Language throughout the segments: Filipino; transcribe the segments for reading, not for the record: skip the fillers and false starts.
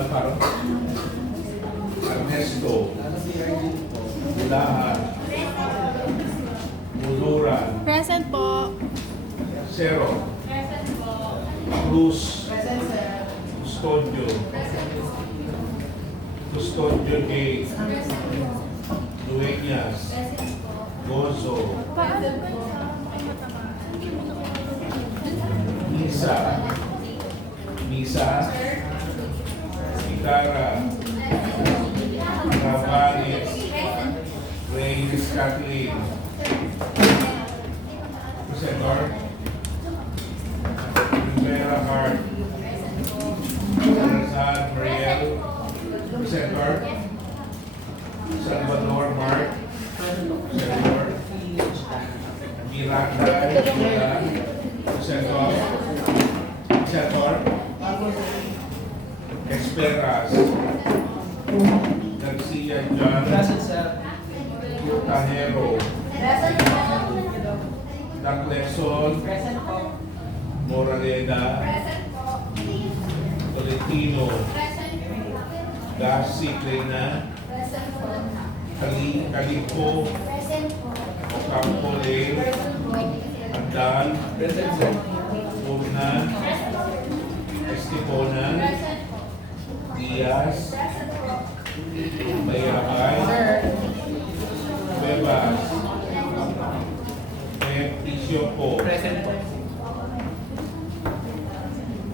Alvaro, Ernesto, Bulahan, Muduran, Present po. Cero, Present po. Cruz, Present, sir. Custodio, Custodio J, Dueñas, Gozo, Misa, Itara, Cavales, Reyes Kathleen, Presenter, Rivera Hart, Razan Mariel, Presenter, Salvador Mark, Presenter, Miranda, Presenter, Esperas, Garcia John, Tajero, Daclexon, Moraleda, Tolentino, Garci Clena, Calipo, Ocampo Lane, Andan, Purna, Estipona, Diaz, Bayabay, Cuevas, Tisiopo,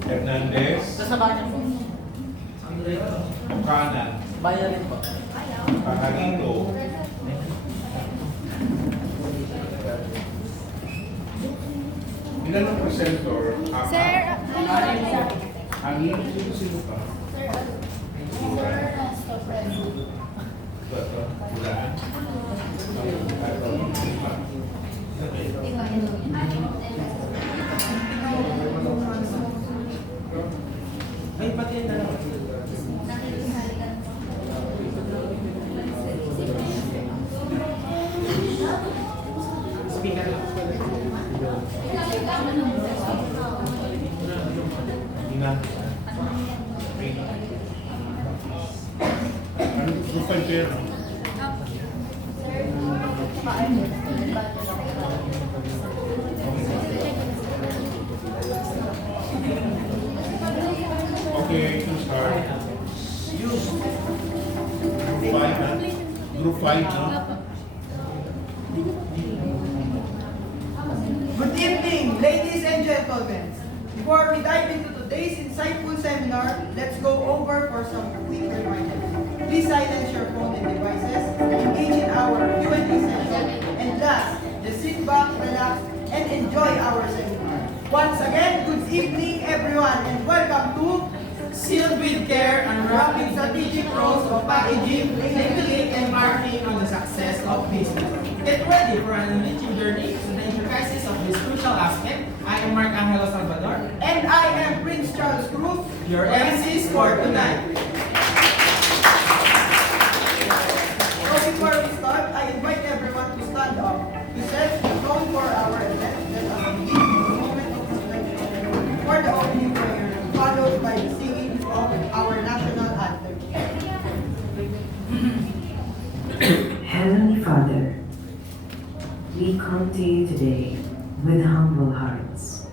Hernandez, Ocana, Pajarito, ilan ang presenter? Sir, Angin, sino pa? Bulan. May pati na lang. Speaker lang. Ina. Ano gusto pa yung okay, to start. Group 5 na. Good evening, ladies and gentlemen. Before we dive into today's insightful seminar, let's go over for some quick reminders. Please silence your phone and devices, engage in our Q&A session, and last, just sit back, relax, and enjoy our seminar. Once again, good evening everyone, and welcome to Sealed with care, unwrapping strategic roles of packaging, labeling, and marketing on the success of business. Get ready for an enriching journey to the intricacies of this crucial aspect. I am Mark Angelo Salvador, and I am Prince Charles Cruz, your MCs for tonight. So before we start, I invite everyone to stand up to set the tone for our event. Let us begin with a moment of reflection for the opening prayer, followed by the singing of our national anthem. Heavenly Father, we come to you today with humble hearts,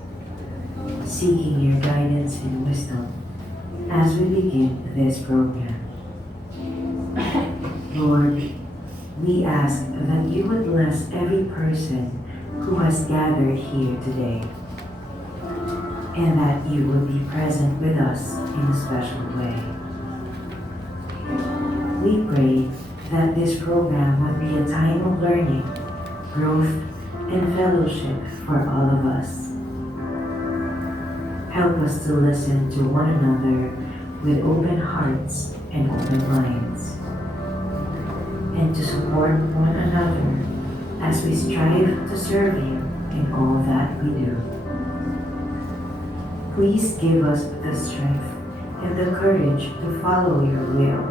seeking your guidance and wisdom as we begin this program. Lord, we ask that you would bless every person who has gathered here today, and that you will be present with us in a special way. We pray that this program would be a time of learning, growth, and fellowship for all of us. Help us to listen to one another with open hearts and open minds, and to support one another as we strive to serve you in all that we do. Please give us the strength and the courage to follow your will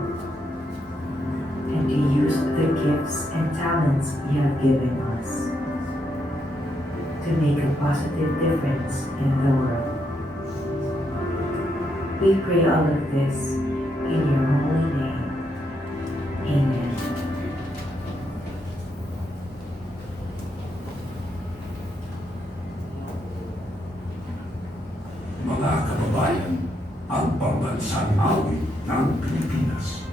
and to use the gifts and talents you have given us to make a positive difference in the world. We pray all of this in your holy name. Amen. Mga kababayan, ang pambansang awit ng Pilipinas.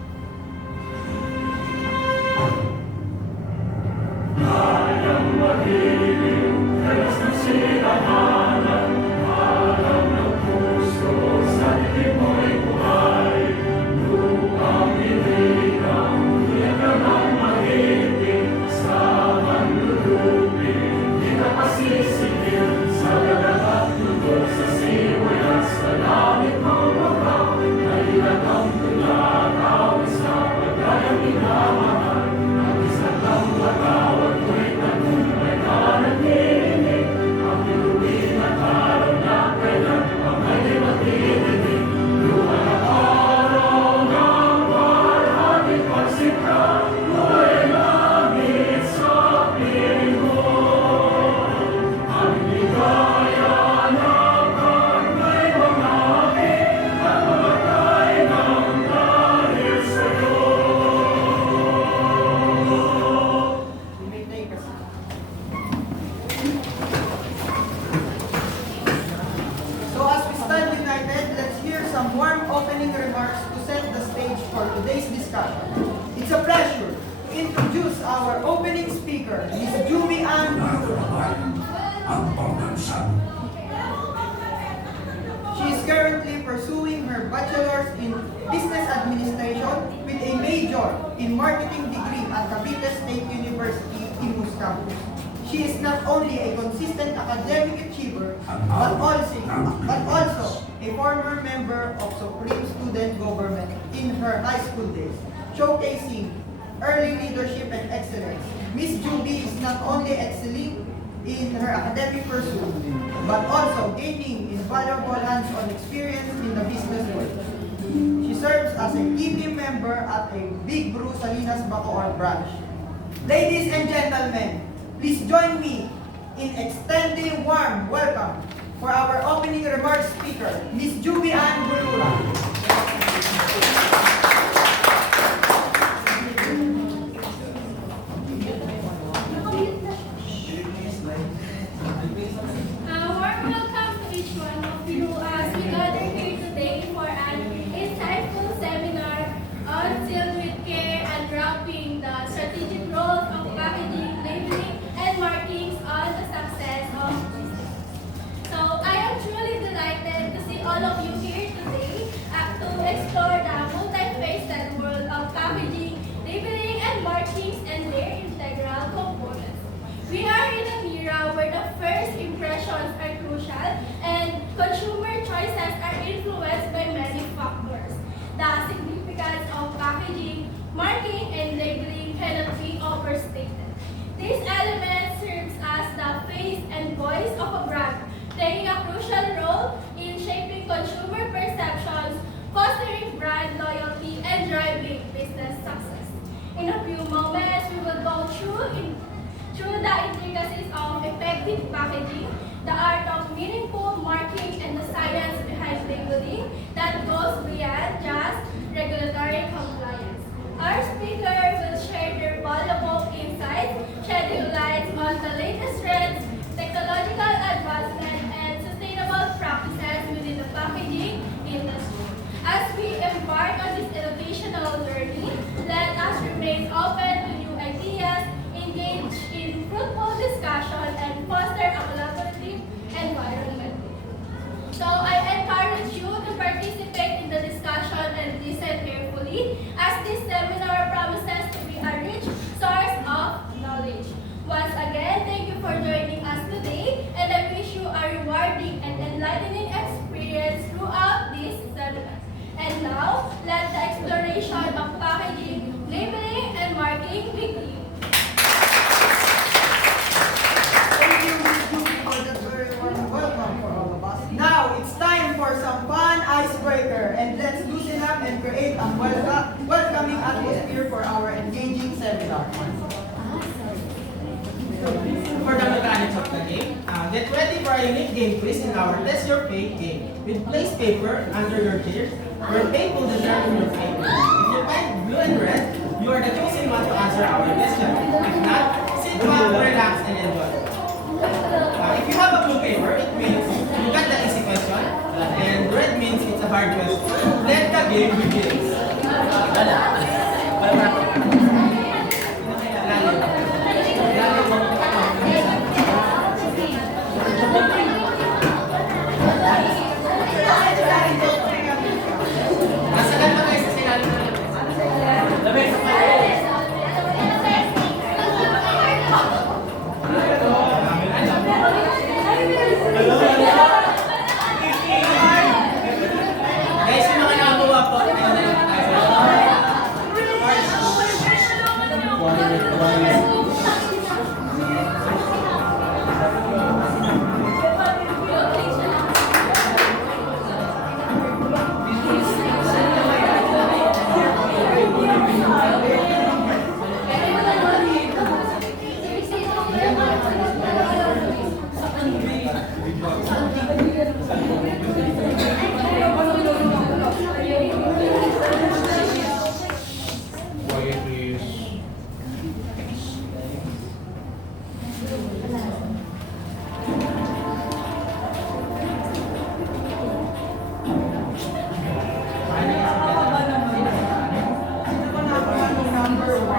You may take a seat. So as we stand united, let's hear some warm opening remarks to set the stage for today's discussion. It's a pleasure to introduce our opening speaker, Ms. Juby Ann Mga Brura. kababayan, ang pambansang She is currently pursuing her bachelor's in business administration with a major in marketing degree at Cavite State University in Campus. She is not only a consistent academic achiever, but also a former member of Supreme Student Government in her high school days, showcasing early leadership and excellence. Ms. Juby is not only excelling in her academic pursuit, but also gaining invaluable hands-on experience in the business world. She serves as a team member at a Big Brew Salinas Bacoor branch. Ladies and gentlemen, please join me in extending warm welcome for our opening remarks speaker, Ms. Juby Ann Brura. Warm welcome to each one of you as we gather here today for an insightful seminar on sealed with care and wrapping the strategic roles of packaging, labeling, and markings on the success of business. So I am truly delighted to see all of you here today to explore the multifaceted world of packaging, labeling, and markings and their integral components. We are in an era where the first impressions are crucial and consumer choices are influenced by many factors. The significance of packaging, marking, and labeling cannot be overstated. These elements serve as the face and voice of a brand, playing a crucial role in shaping consumer perceptions, fostering brand loyalty, and driving business success. In a few moments, we will go through the intricacies of effective packaging, the art of meaningful marking, and the science behind labeling that goes beyond just regulatory compliance. Our speakers will share their valuable insights, shedding light on the latest trends, technological advancements, and sustainable practices within the packaging industry. As we embark on this educational journey, let us remain open to new ideas, engage in fruitful discussion, and foster a collaborative environment. So I encourage you to participate in the discussion and listen carefully, as this seminar promises to be a rich source of knowledge. Once again, thank you for joining us today, and I wish you a rewarding and enlightening experience throughout this seminar. And now, let the exploration of packaging, labeling, and marking begin. Thank you, Ms. Juby, for that very warm welcome for all of us. Now, it's time for some fun icebreaker, and let's loosen up and create a welcoming atmosphere for our engaging seminar. For the mechanics of the game, get ready for a unique game quiz in our Test Your Faith game. with place paper under your chair. Your tape will determine your fate. If you find blue and red, you are the chosen one to answer our question. If not, sit back, relax, and enjoy. If you have a blue paper, it means you got the easy question, and red means it's a hard question. Let the game begin. Nasalan ba kayo sa sinabi na guys, yung mga nakakuha po, ayun na lang tayo. Quiet, please. Sino ba nakakuha ng number 1?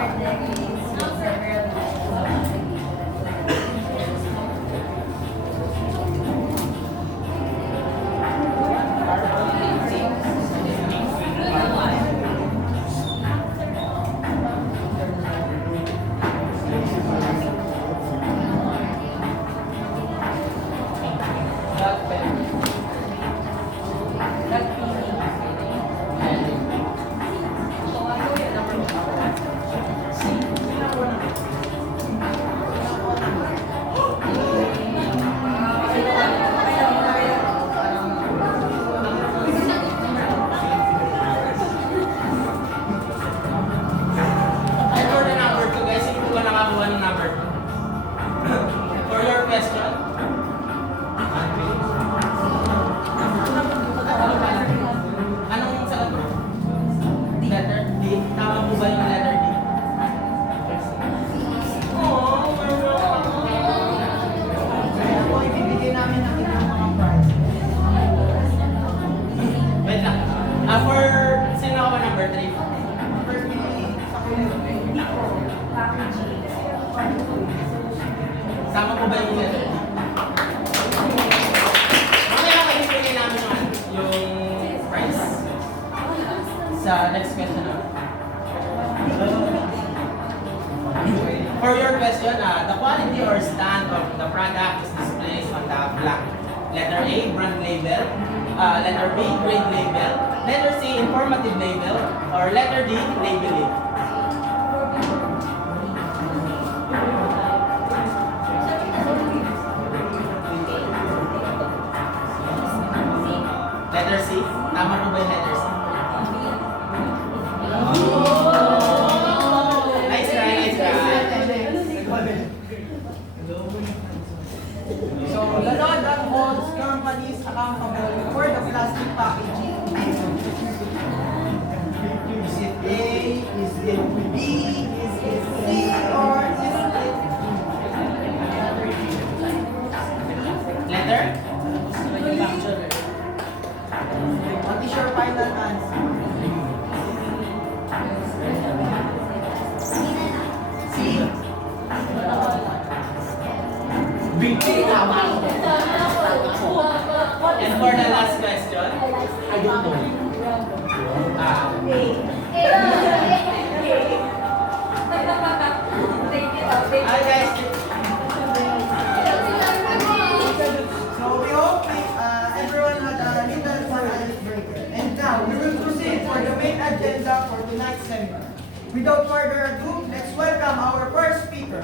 And for the number 2, guys, sino po ba nakakuha ng number 2? For your question. Anong sagot mo? Letter D. Tama po ba yung letter D? Oh, Kaya po, ibibigay namin ang inyong mga prize. wait lang. For, sino nakakuha number 3? First, sa kuya. Tama po ba yung letter D? Mamaya mag-ibigay namin yung prize. Sa next question na. For your question, the quality or stand of the product is displayed on the black. Letter A, brand label. Letter B, grade label. Letter C, informative label. Or letter D, labeling. Letter C? Tama po ba yung letter C? Nice try, nice try. So, the law that holds companies accountable for the plastic packaging. Is it A? Is it B? Is it C? Or is it Letter? what is your final answer? C. Big T. And for the last question, I don't know. Hi guys. So we hope everyone had a little fun icebreaker. And now we will proceed for the main agenda for tonight's seminar. Without further ado, let's welcome our first speaker.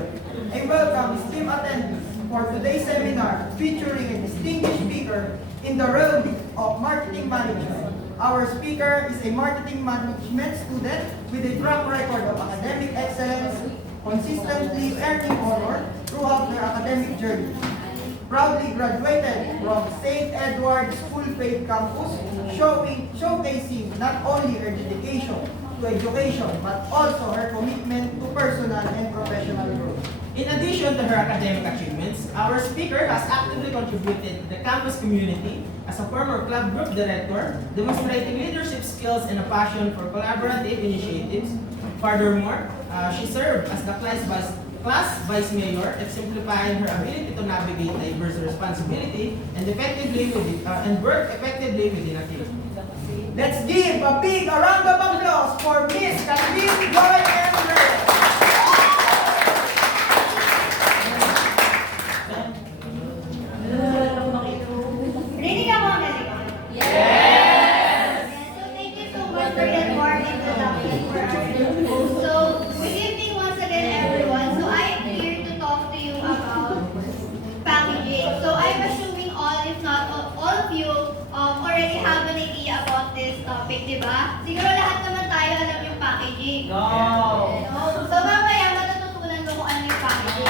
And welcome esteemed attendees for today's seminar featuring a distinguished speaker in the realm of marketing management. Our speaker is a marketing management student with a track record of academic excellence, consistently earning honor throughout their academic journey. proudly graduated from St. Edward's Full Faith Campus, showcasing not only her dedication to education, but also her commitment to personal and professional growth. In addition to her academic achievements, our speaker has actively contributed to the campus community as a former club group director, demonstrating leadership skills and a passion for collaborative initiatives. Furthermore, she served as the class vice mayor, exemplifying her ability to navigate diverse responsibility and work effectively within a team. Let's give a big round of applause for Miss Kathleen Joy Emre. Ready ka ba, Melissa? Yes! So thank you so much for that warm introduction for our group. So good evening once again, everyone. So I am here to talk to you about packaging. So I'm assuming all, if not all of you, already have an idea about this topic, di ba? Siguro lahat naman tayo alam yung packaging. So mamaya matututunan mo kung ano yung packaging.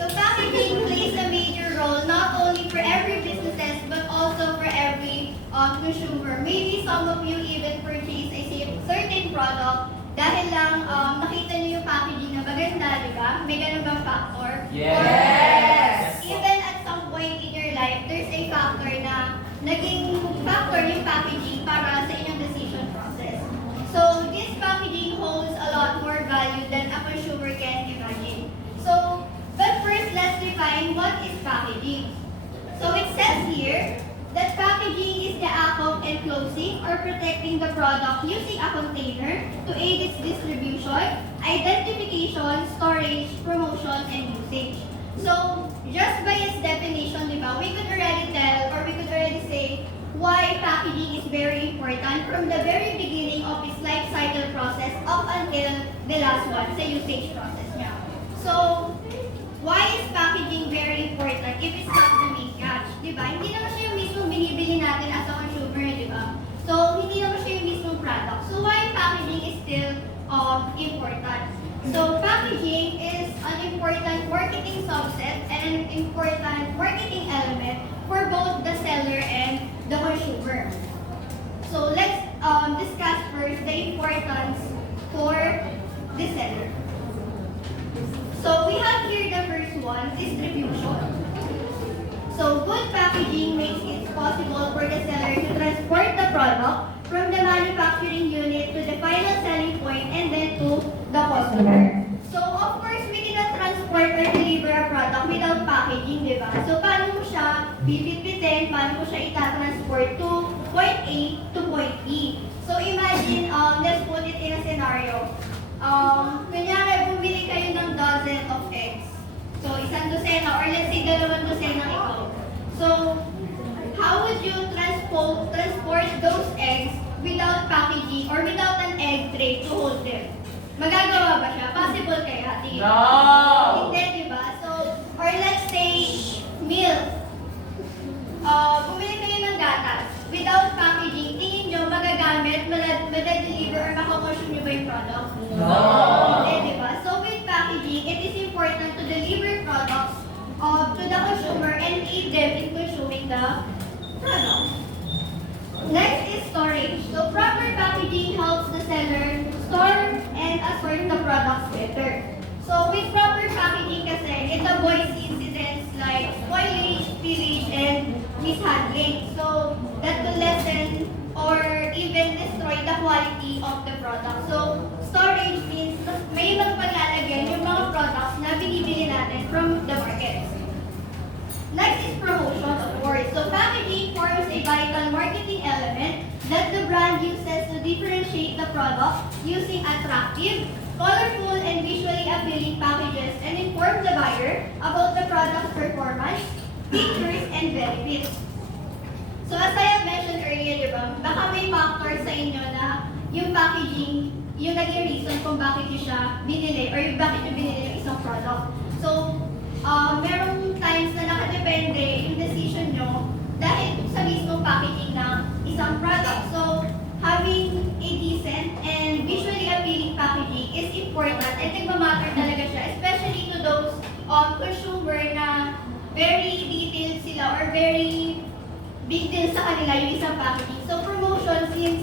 So packaging plays a major role not only for every businesses but also for every consumer. Maybe some of you even purchase a certain product dahil lang nakita niyo yung packaging na maganda, di ba? May ganun bang factor? Yes! Even at some point in your life, there's a factor na naging factor yung packaging para sa inyong decision process. So this packaging holds a lot more value than a consumer can imagine. So, but first, let's define what is packaging. So it says here that packaging is the act of enclosing or protecting the product using a container to aid its distribution, identification, storage, promotion, and usage. So, just by its definition, diba, we could already tell or we could already say why packaging is very important from the very beginning of its life cycle process up until the last one, sa usage process niya. So, why is packaging very important if it's not the main catch? Diba? Hindi naman siya yung mismong binibili natin as a consumer, diba? So, hindi naman siya yung mismong product. So, why packaging is still important? So, packaging is an important marketing subset and an important marketing element for both the seller and the consumer. So, let's discuss first the importance for the seller. So, we have here the first one, distribution. So, good packaging makes it possible for the seller to transport the product from the manufacturing unit to the final selling point and then to the customer. So, of course, we cannot transport or deliver a product without packaging, di ba? So, paano mo siya bibitbitin, paano mo siya itatransport to point A to point B? So, imagine, let's put it in a scenario. Kunyari, bumili kayo ng dozen of eggs. So, isang dosena or let's say 2 dosena ito. So, how would you transport those eggs without packaging or without an egg tray to hold them? Magagawa ba siya? Possible kaya? No! Hindi, di ba? So, or let's say, milk. Bumili kayo ng gatas. Without packaging, tingin nyo magagamit, madadeliver, or makakonsume nyo ba yung product? No! Hindi, di ba? So, with packaging, it is important to deliver products to the consumer and aid them in consuming the product. Next is storage. So, proper packaging helps the seller store and assort the products better. So, with proper packaging kasi, it avoids incidents like spoilage, spillage, and mishandling. So, that will lessen or even destroy the quality of the product. So, storage means may magpaglalagyan yung mga products na binibili natin from the market. Next is promotion, of course. So, packaging forms a vital marketing element that the brand uses to differentiate the product using attractive, colorful, and visually appealing packages and inform the buyer about the product's performance, features, and benefits. So, as I have mentioned earlier, diba, baka may factor sa inyo na yung packaging, yung naging reason kung bakit nyo siya binili or yung bakit nyo binili yung isang product. So, merong times na nakadepende yung decision nyo dahil sa mismong packaging ng isang product. So, having a decent and visually appealing packaging is important and nagmamatter talaga siya, especially to those consumer na very detailed sila or very big deal sa kanila yung isang packaging. So promotion, since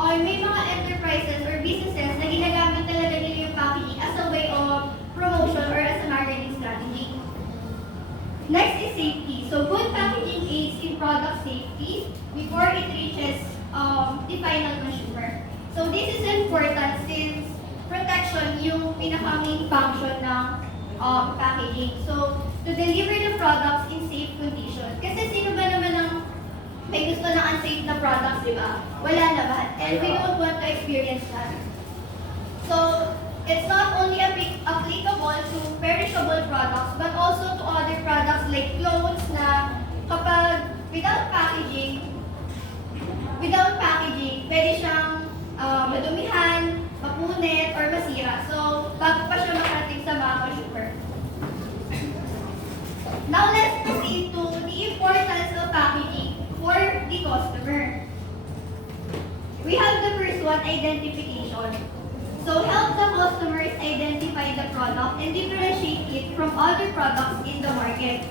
may mga enterprises or businesses na ginagamit talaga nila yung packaging as a way of promotion or as a marketing strategy. Next is safety. So good packaging aids in product safety before it reaches the final consumer. So this is important since protection yung pinaka-main function ng packaging. So to deliver the products in safe conditions. Kasi sino ba naman ang may gusto ng unsafe na products, di ba? Wala naman. And we don't want to experience that. So it's not only applicable to perishable products, but also to other products like clothes na kapag without packaging, pwede siyang madumihan, mapunit, or masira. So, bago pa siya makarating sa mga consumer. Now, let's proceed to the importance of packaging for the customer. We have the first one, identification. So, help the customers identify the product and differentiate it from other products in the market.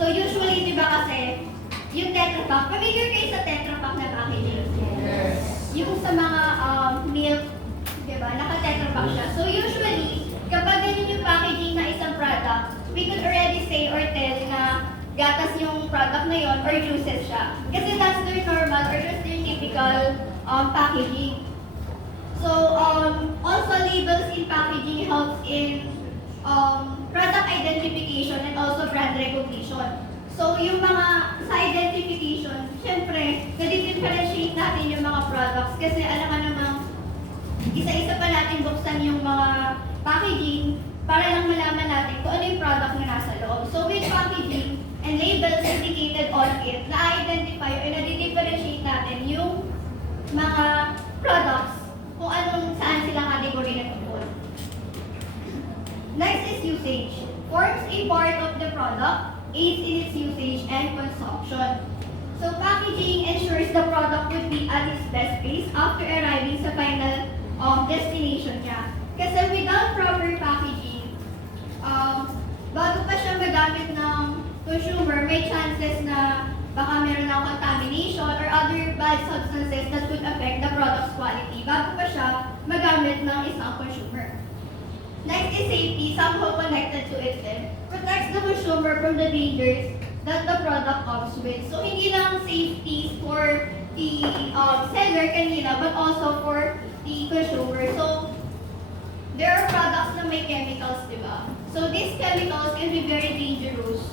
So, usually, di ba kasi, yung Tetra Pak, familiar kayo sa Tetra Pak na packaging? Yes. Yung sa mga milk, di ba, naka-Tetra Pak siya. So, usually, kapag ganun yung packaging na isang product, we could already say or tell na gatas yung product na yon or juices siya. Kasi that's their normal or that's their typical packaging. So, also labels in packaging helps in product identification and also brand recognition. So, yung mga sa identification, syempre, na-differentiate natin yung mga products kasi alam ka namang isa-isa pa natin buksan yung mga packaging para lang malaman natin kung ano yung product na nasa loob. So, with packaging and labels indicated on it, na-identify or na-differentiate natin yung mga products kung anong saan silang category na tungkol. Next is usage. Forms a part of the product, aids in its usage and consumption. So packaging ensures the product would be at its best pace after arriving sa final destination niya. Kasi without proper packaging, bago pa siya magamit ng consumer, may chances na baka meron ng contamination or other bad substances that could affect the product's quality bago pa siya magamit ng isang consumer. Next is safety, somehow connected to it then. Protects the consumer from the dangers that the product comes with. So, hindi lang safety for the seller kanina, but also for the consumer. So, there are products na may chemicals, di ba? So, these chemicals can be very dangerous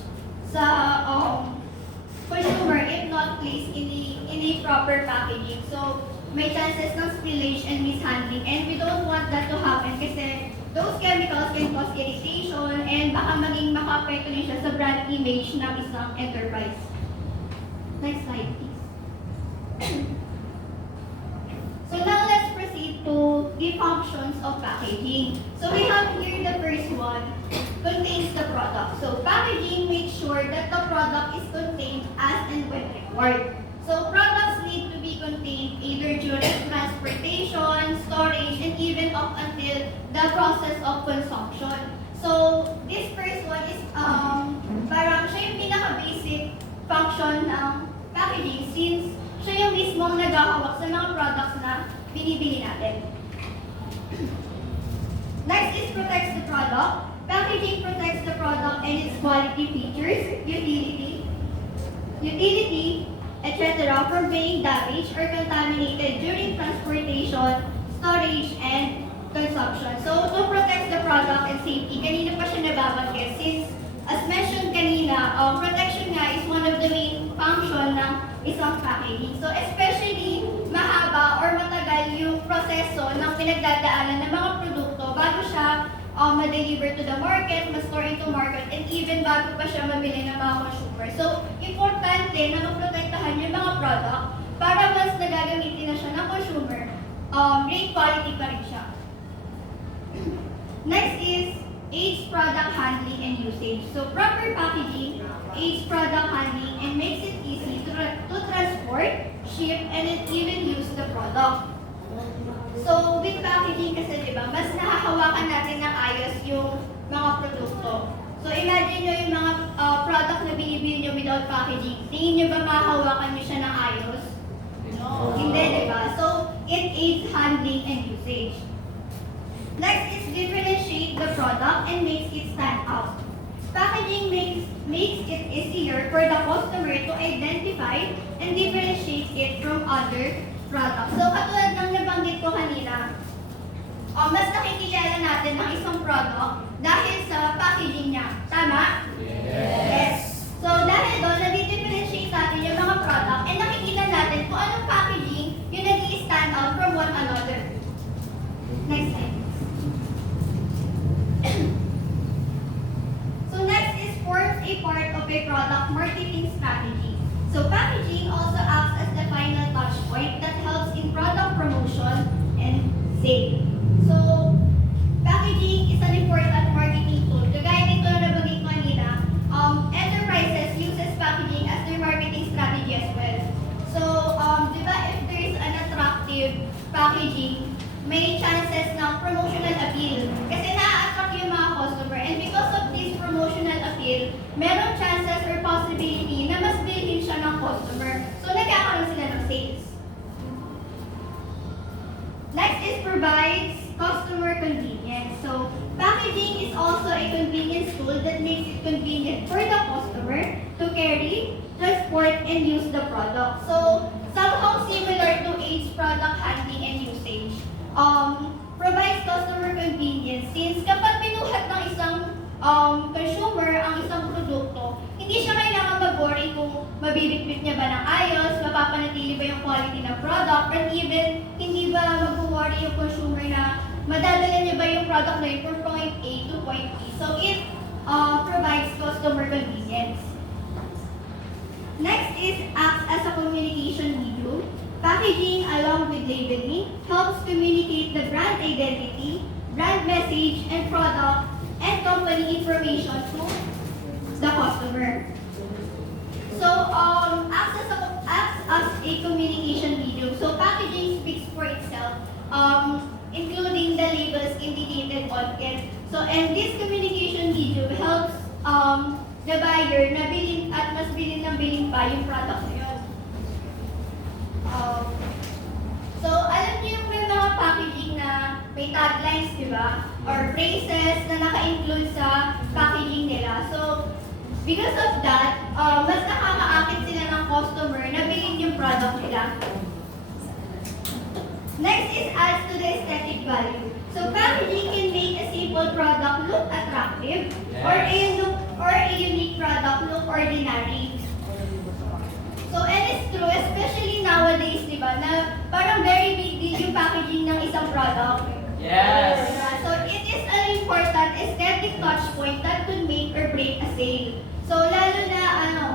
sa consumer if not placed in the proper packaging. So, may chances ng spillage and mishandling, and we don't want that to happen kasi those chemicals can cause irritation and baka maging maka-apekto rin siya sa brand image ng isang enterprise. Next slide, please. So now let's proceed to the functions of packaging. So we have here the first one, contains the product. So packaging makes sure that the product is contained as and when required. So products need to be contained either during transportation, storage, and even up until the process of consumption. So this first one is parang siya yung pinaka-basic function ng packaging since siya yung mismong naghahawak sa mga products na binibili natin. Next is protects the product. Packaging protects the product and its quality features, utility, etc. from being damaged or contaminated during transportation, storage, and consumption. So, to protect the product and safety, kanina pa siya nababanggit since, as mentioned kanina, protection nga is one of the main function ng isang packaging. So, especially mahaba or matagal yung proseso ng pinagdadaanan ng mga produkto bago siya ma-deliver to the market, ma-store into market, and even bago pa siya mabili ng mga consumer. So, importante na maprotektahan yung mga product para once na gagamitin na siya ng consumer, great quality pa rin siya. Next is aids product handling and usage. So, proper packaging aids product handling and makes it easy to transport, ship, and even use the product. So, with packaging kasi, di ba, mas nahahawakan natin ng ayos yung mga produkto. So imagine nyo yung mga product na binibili nyo without packaging. Tingin nyo ba mahahawakan nyo siya ng ayos? No. Hindi, di ba? So it aids handling and usage. Next is differentiate the product and makes it stand out. Packaging makes it easier for the customer to identify and differentiate it from other products. So katulad ng nabanggit ko kanina, mas nakikilala natin ang isang product dahil sa packaging niya. Tama? Yes. So dahil doon, nadi-differentiate natin yung mga product and nakikita natin kung anong packaging yung nag-i-stand out from one another. Next slide. So next is forms a part of a product marketing strategy. So packaging also acts as the final touch point that helps in product promotion and sale. So packaging is an important marketing tool. Kagaya nito na nabanggit ko kanina, enterprises uses packaging as their marketing strategy as well. So, di ba if there is an attractive packaging, may chances ng promotional appeal. Kasi na-attract yung mga customer. And because of this promotional appeal, meron chances or possibility na mas bilhin siya ng customer. So, nagkakaroon sila ng sales. Next is provides customer convenience. So, packaging is also a convenience tool that makes it convenient for the customer to carry, transport, and use the product. So, somehow similar to AIDS product handling and usage. Provides customer convenience since kapag pinuhat ng isang consumer ang isang produkto, hindi siya kailangan mag-worry kung mabibitbit niya ba ng ayos, mapapanatili ba yung quality ng product, or even hindi ba mag-worry yung consumer na madadala niya ba yung product na yun from point A to point B. So it provides customer convenience. Next is acts as a communication medium. Packaging along with labeling helps communicate the brand identity, brand message, and product and company information to the customer. So acts as a communication medium. So packaging speaks for itself, including the labels indicated on it. So and this communication medium helps the buyer na bilhin at mas bilhin ng bilhin pa yung product na yun. So, alam niyo yung may mga packaging na may taglines, di ba? Or phrases na naka-include sa packaging nila. So, because of that, mas nakakaakit sila ng customer na bilhin yung product nila. Next is adds to the aesthetic value. So, packaging can make a simple product look attractive, or a unique product look ordinary. So, and it's true, especially nowadays, di ba, na parang very big deal yung packaging ng isang product. Yes! So, it is an important aesthetic touch point that could make or break a sale. So, lalo na,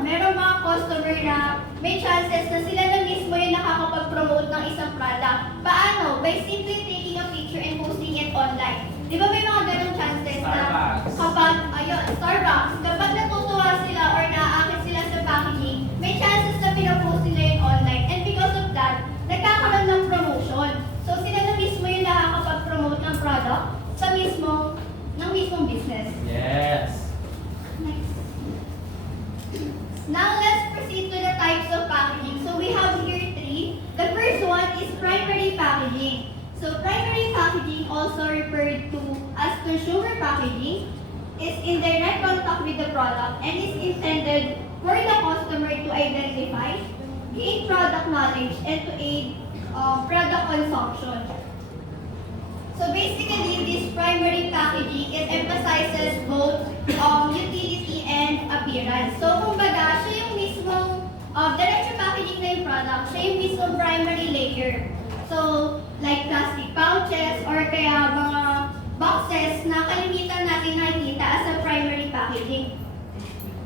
merong mga customer na may chances na sila na mismo yung nakakapag-promote ng isang product. Paano? By simply taking a picture and posting it online. Di ba may mga ganong chances na kapag, Starbucks, kapag natutuwa sila or naaakit sila sa packaging, may chances na pinapost nila yun online. And because of that, nagkakaroon ng promotion. So sila na mismo yung nakakapag-promote ng product sa mismong business. Yes! Next. Now let's proceed to the types of packaging. So we have here three. The first one is primary packaging. So primary packaging, also referred to as consumer packaging, is in direct contact with the product and is intended for the customer to identify, gain product knowledge, and to aid product consumption. So basically, this primary packaging, it emphasizes both utility and appearance. So kumbaga, siya yung mismong direct packaging na yung product, siya yung mismong primary layer. So, like plastic pouches or kaya mga boxes na kalimitan natin nakikita as a primary packaging.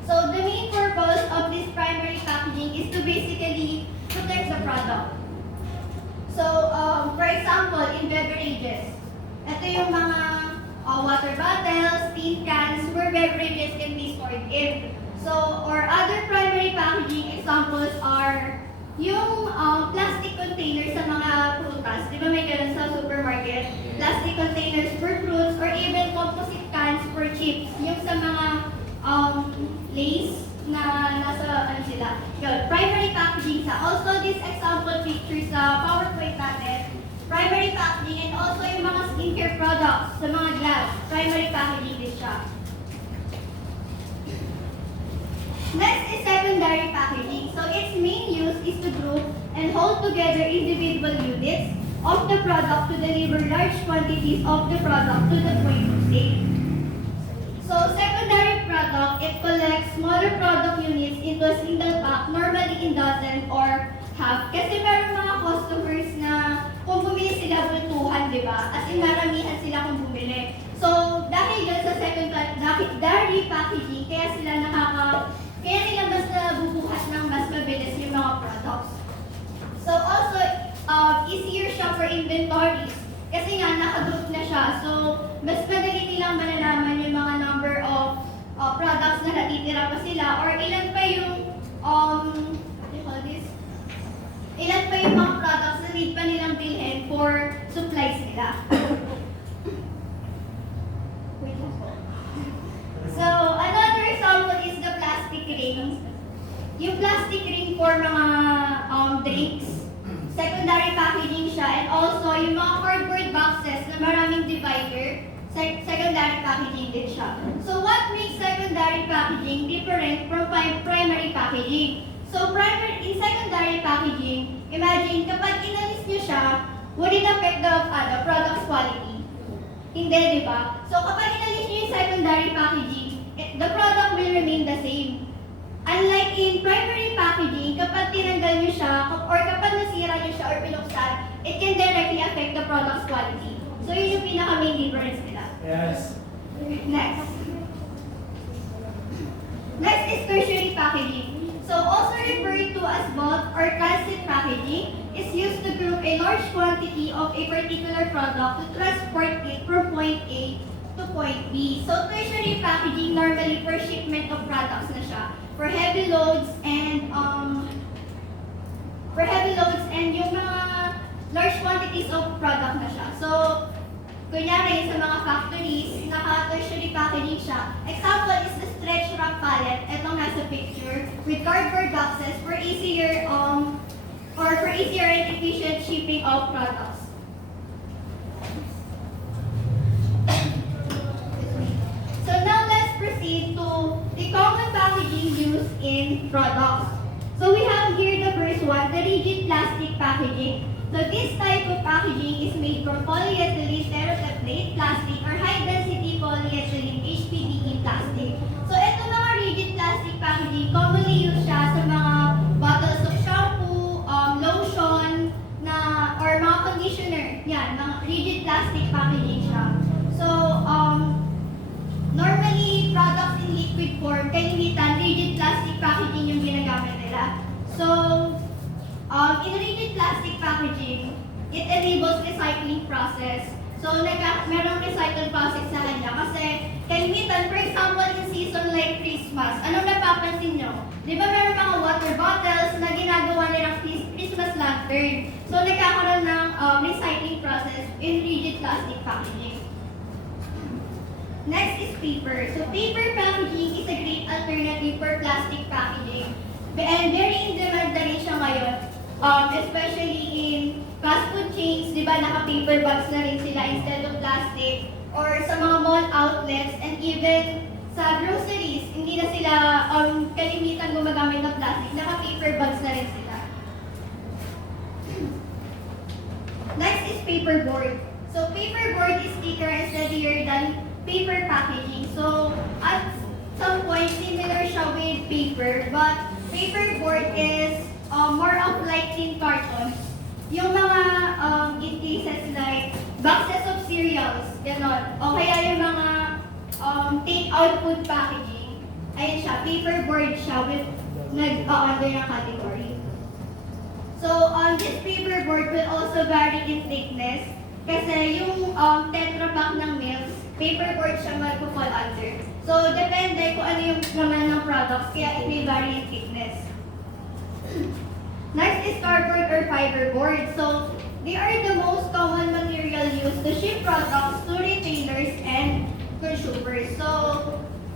So, the main purpose of this primary packaging is to basically protect the product. So, for example, in beverages, ito yung mga water bottles, tin cans, where beverages can be stored in. So, or other primary packaging examples are yung plastic containers sa mga prutas. Di ba may ganun sa supermarket? Plastic containers for fruits or even composite cans for chips, yung sa mga lace na nasa ano sila. Yun, primary packaging siya. Also, this example picture sa PowerPoint natin, primary packaging, and also yung mga skincare products sa mga gloves, primary packaging din siya. Next is secondary packaging. So its main use is to group and hold together individual units of the product to deliver large quantities of the product to the point of sale. So secondary product, it collects smaller product units into a single pack, normally in dozen or half. Kasi meron mga customers na kung bumili sila bultuhan, di ba? As in maramihan sila kung bumili. So dahil yun sa secondary packaging, kaya nila mas nabubuhat ng mas mabilis yung mga products. So also, easier siya for inventories. Kasi nga, nakagroup na siya. So, mas madali nilang malalaman yung mga number of products na natitira pa sila or ilan pa yung, what do you call this? Ilan pa yung mga products na need pa nilang bilhin for supplies nila. Wait lang po. So, another example is the plastic ring. Yung plastic ring for mga drinks, secondary packaging siya, and also yung mga cardboard boxes na maraming divider, secondary packaging din siya. So what makes secondary packaging different from primary packaging? So in secondary packaging, imagine kapag inalis nyo siya, would it affect the product's quality? Hindi, di ba? So kapag inalis nyo yung secondary packaging, the product will remain the same. Unlike in primary packaging, kapag tinanggal nyo siya, or kapag nasira nyo siya or pinuksan, it can directly affect the product's quality. So yun yung pinaka-main difference nila. Yes. Next. Next is tertiary packaging. So also referred to as bulk or transit packaging, is used to group a large quantity of a particular product to transport it from point A to point B. So tertiary packaging normally for shipment of products na siya. For heavy loads and yung mga large quantities of product na siya. So, kunyari sa mga factories, naka-tertiary packaging siya. Example is the stretch wrap pallet. Itong nasa picture with cardboard boxes for easier and efficient shipping of products. So now let's proceed to the common packaging used in products. So we have here the first one, the rigid plastic packaging. So this type of packaging is made from polyethylene, terephthalate plastic, or high-density polyethylene HDPE plastic. So ito mga rigid plastic packaging, commonly used siya sa mga bottles of shampoo, lotion, or mga conditioner. Yan, mga rigid plastic packaging siya. So, normally, products in liquid form, kalimitan, rigid plastic packaging yung ginagamit nila. So, in rigid plastic packaging, it enables recycling process. So, merong recycle process sa kanya kasi kalimitan, for example, in season like Christmas, anong napapansin nyo? Di ba meron mga water bottles na ginagawa nilang Christmas lantern? So, nagkakaroon ng recycling process in rigid plastic packaging. Next is paper. So paper packaging is a great alternative for plastic packaging. And very in demand na rin siya ngayon. Especially in fast food chains, di ba, naka-paper bags na rin sila instead of plastic. Or sa mga mall outlets and even sa groceries, hindi na sila kalimitan gumagamit ng plastic. Naka-paper bags na rin sila. Next is paperboard. So paperboard is thicker and steadier than paper packaging. So, at some point, similar siya with paper, but paperboard is more of like thin cartons. Yung mga in cases like boxes of cereals, gano'n. O kaya yung mga take-out food packaging. Ayun siya, paperboard siya with under yung category. So, this paperboard will also vary in thickness kasi yung Tetra Pak ng milks, paperboard siya magpo-fall under. So, depende kung ano yung naman ng products, kaya it may vary in thickness. Next is cardboard or fiberboard. So, they are the most common material used to ship products to retailers and consumers. So,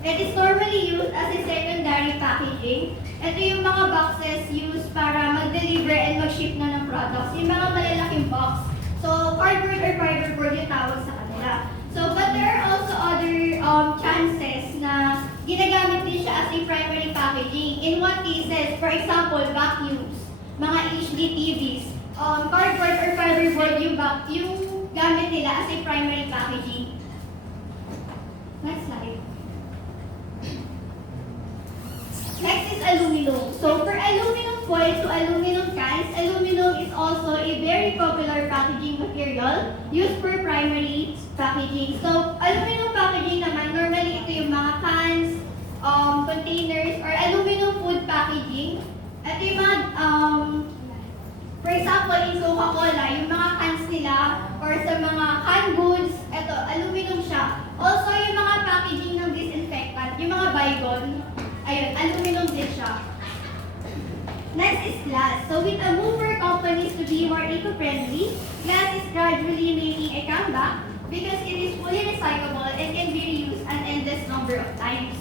it is normally used as a secondary packaging. Ito yung mga boxes used para mag-deliver and mag-ship na ng products. Yung mga malalaking box. So, cardboard or fiberboard yung tawag sa kanila. So, but there are also other chances na ginagamit din siya as a primary packaging. In what cases, for example, vacuums, mga HD TVs, cardboard or fiberboard yung gamit nila as a primary packaging. Next slide. Next is aluminum. So for aluminum foil to aluminum cans, aluminum is also a very popular packaging material used for primary packaging. So aluminum packaging naman, normally ito yung mga cans, containers, or aluminum food packaging. Ito yung mga, for example, in Coca-Cola, yung mga cans nila, or sa mga canned goods, ito, aluminum siya. Also, yung mga packaging ng disinfectant, yung mga Baygon, ayun, aluminum din siya. Next is glass. So with a move for companies to be more eco-friendly, glass is gradually making a comeback because it is fully recyclable and can be reused an endless number of times.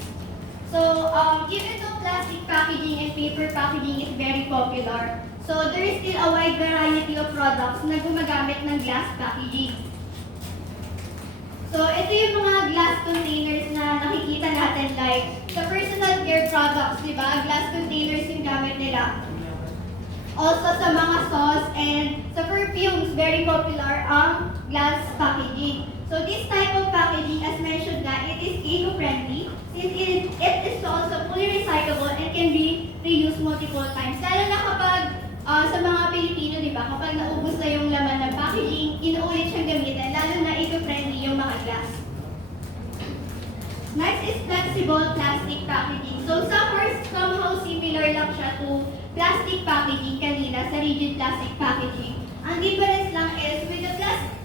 So even though plastic packaging and paper packaging is very popular, so there is still a wide variety of products na gumagamit ng glass packaging. So ito yung mga glass containers na nakikita natin, like sa personal care products, di ba? Glass containers yung gamit nila. Also sa mga sauce and sa perfumes, very popular ang glass packaging. So this type of packaging, as mentioned na, it is eco-friendly since it is also fully recyclable and can be reused multiple times. Lalo na kapag sa mga Pilipino, di ba, kapag naubos na yung laman ng packaging, inuulit siyang gamitin, lalo na eco-friendly yung mga glass. Next is flexible plastic packaging. So somehow similar lang siya to plastic packaging kanina sa rigid plastic packaging. Ang difference lang is with the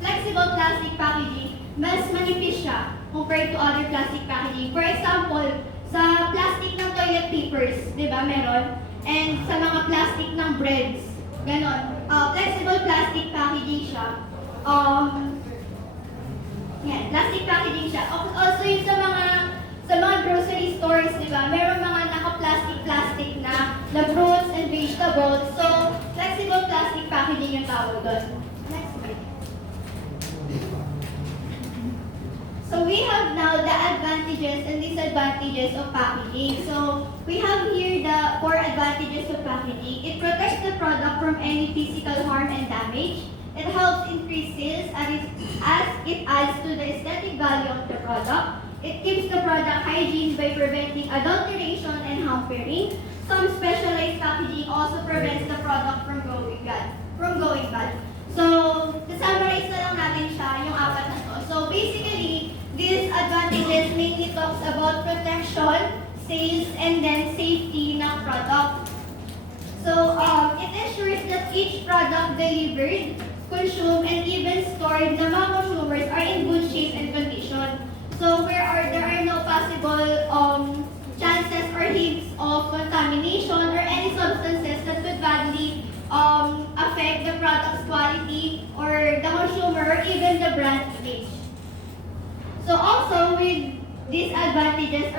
flexible plastic packaging, mas manipis siya compared to other plastic packaging. For example, sa plastic ng toilet papers, di ba, meron? And sa mga plastic ng breads, ganon. Flexible plastic packaging siya. Yan, plastic packaging siya. Also yung sa mga grocery stores, di ba? Meron mga naka-plastic na fruits and vegetables. So, flexible plastic packaging yung tawag doon. Next slide. So we have now the advantages and disadvantages of packaging. So we have here the 4 advantages of packaging. It protects the product from any physical harm and damage. It helps increase sales as it adds to the aesthetic value of the product. It keeps the product hygiene by preventing adulteration and hampering. Some specialized packaging also prevents the product from going bad. So, to summarize na lang natin siya, yung 4 na to. So, basically, these advantages mainly talks about protection, sales, and then safety ng product. So, it ensures that each product delivered, consumed, and even stored na mga consumers are in good shape and condition. So, there are no possible chances or hints of contamination or any substances that could badly affect the product's quality or the consumer or even the brand image. So also with these advantages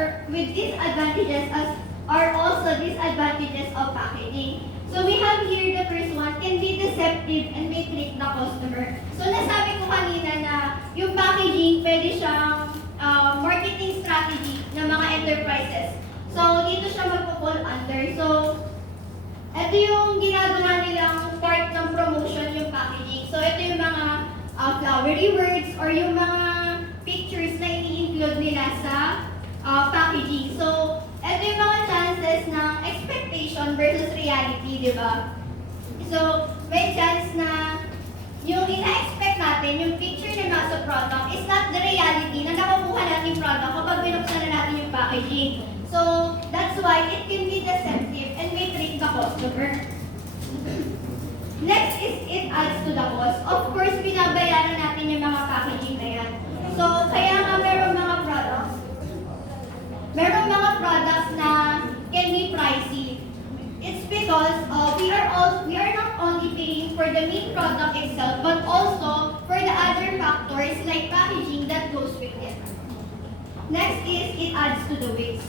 are also disadvantages of packaging. So we have here the first one, can be deceptive and may trick the customer. So nasabi ko kanina na yung packaging pwede siyang marketing strategy ng mga enterprises. So dito siya magpo-fall under. So ito yung ginagawa nilang part ng promotion yung packaging. So ito yung mga flowery words or yung mga pictures na ini-include nila sa packaging. So ito yung mga chances ng expectation versus reality, di ba? So may chance na yung ina-expect natin, yung picture na nasa product is not the reality na nakukuha natin yung product kapag binuksan na natin yung packaging. So, that's why it can be deceptive and may trick the customer. Next is it adds to the cost. Of course, binabayaran natin yung mga packaging na yan. So, kaya nga meron mga products na can be pricey. It's because we are not only paying for the meat product itself, but also for the other factors like packaging that goes with it. Next is it adds to the waste.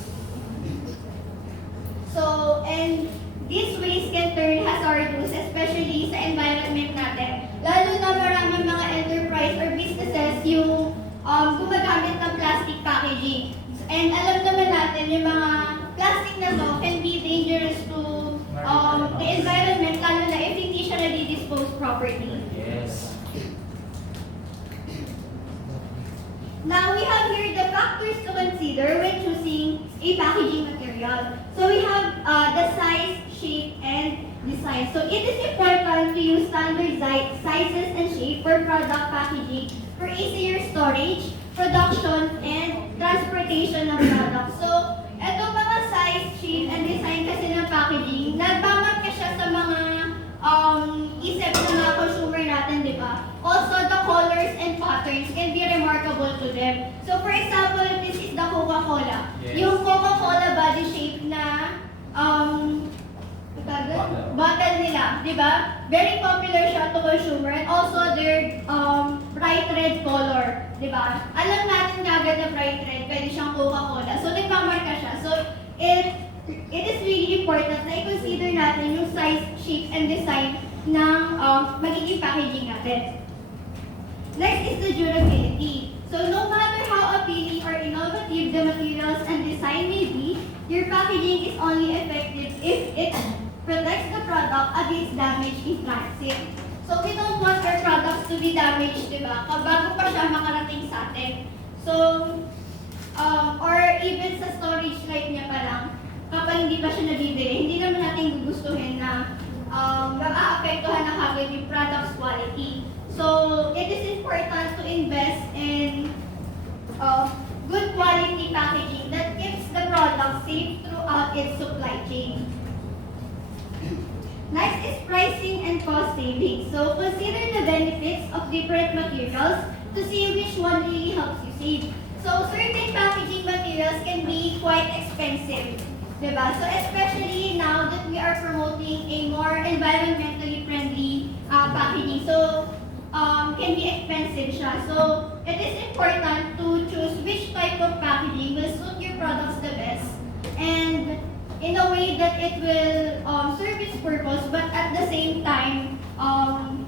So, and this waste can turn hazardous, especially sa environment natin. Lalo na maraming mga enterprise or businesses yung gumagamit ng plastic packaging. And alam naman natin yung mga plastic na to can be dangerous to the environment, lalo na if hindi siya na-dispose properly. Yes. Now, we have here the factors to consider when choosing a packaging material. So, we have the size, shape, and design. So, it is important to use standard sizes and shape for product packaging for easier storage, production, and transportation ng product. So, itong mga size, shape, and design kasi ng packaging, nagbamarka siya sa mga isip ng mga consumer natin, di ba? Also, the colors and patterns can be remarkable to them. So, for example, this is the Coca-Cola. Yes. Yung Coca-Cola body shape na bottle nila, di ba? Very popular siya to consumer, and also their bright red color, di ba? Alam natin na agad na bright red, pwede siyang Coca-Cola. So, nagmamarka siya. So, it is really important na i-consider natin yung size, shape, and design ng magiging packaging natin. Next is the durability. So, no matter how appealing or innovative the materials and design may be, your packaging is only effective if it protects the product against damage in transit. So, we don't want our products to be damaged, di ba? Bago pa siya makarating sa atin. So, or even sa storage life niya pa lang, kapag hindi pa siya nabibili, hindi naman natin gugustuhin na mag-aapektuhan ng kagad yung product's quality. So, it is important to invest in good quality packaging that keeps the product safe throughout its supply chain. Next is pricing and cost savings. So, consider the benefits of different materials to see which one really helps you save. So, certain packaging materials can be quite expensive, diba? So, especially now that we are promoting a more environmentally friendly packaging. So, can be expensive siya. So, it is important to choose which type of packaging will suit your products the best, and in a way that it will serve its purpose, but at the same time,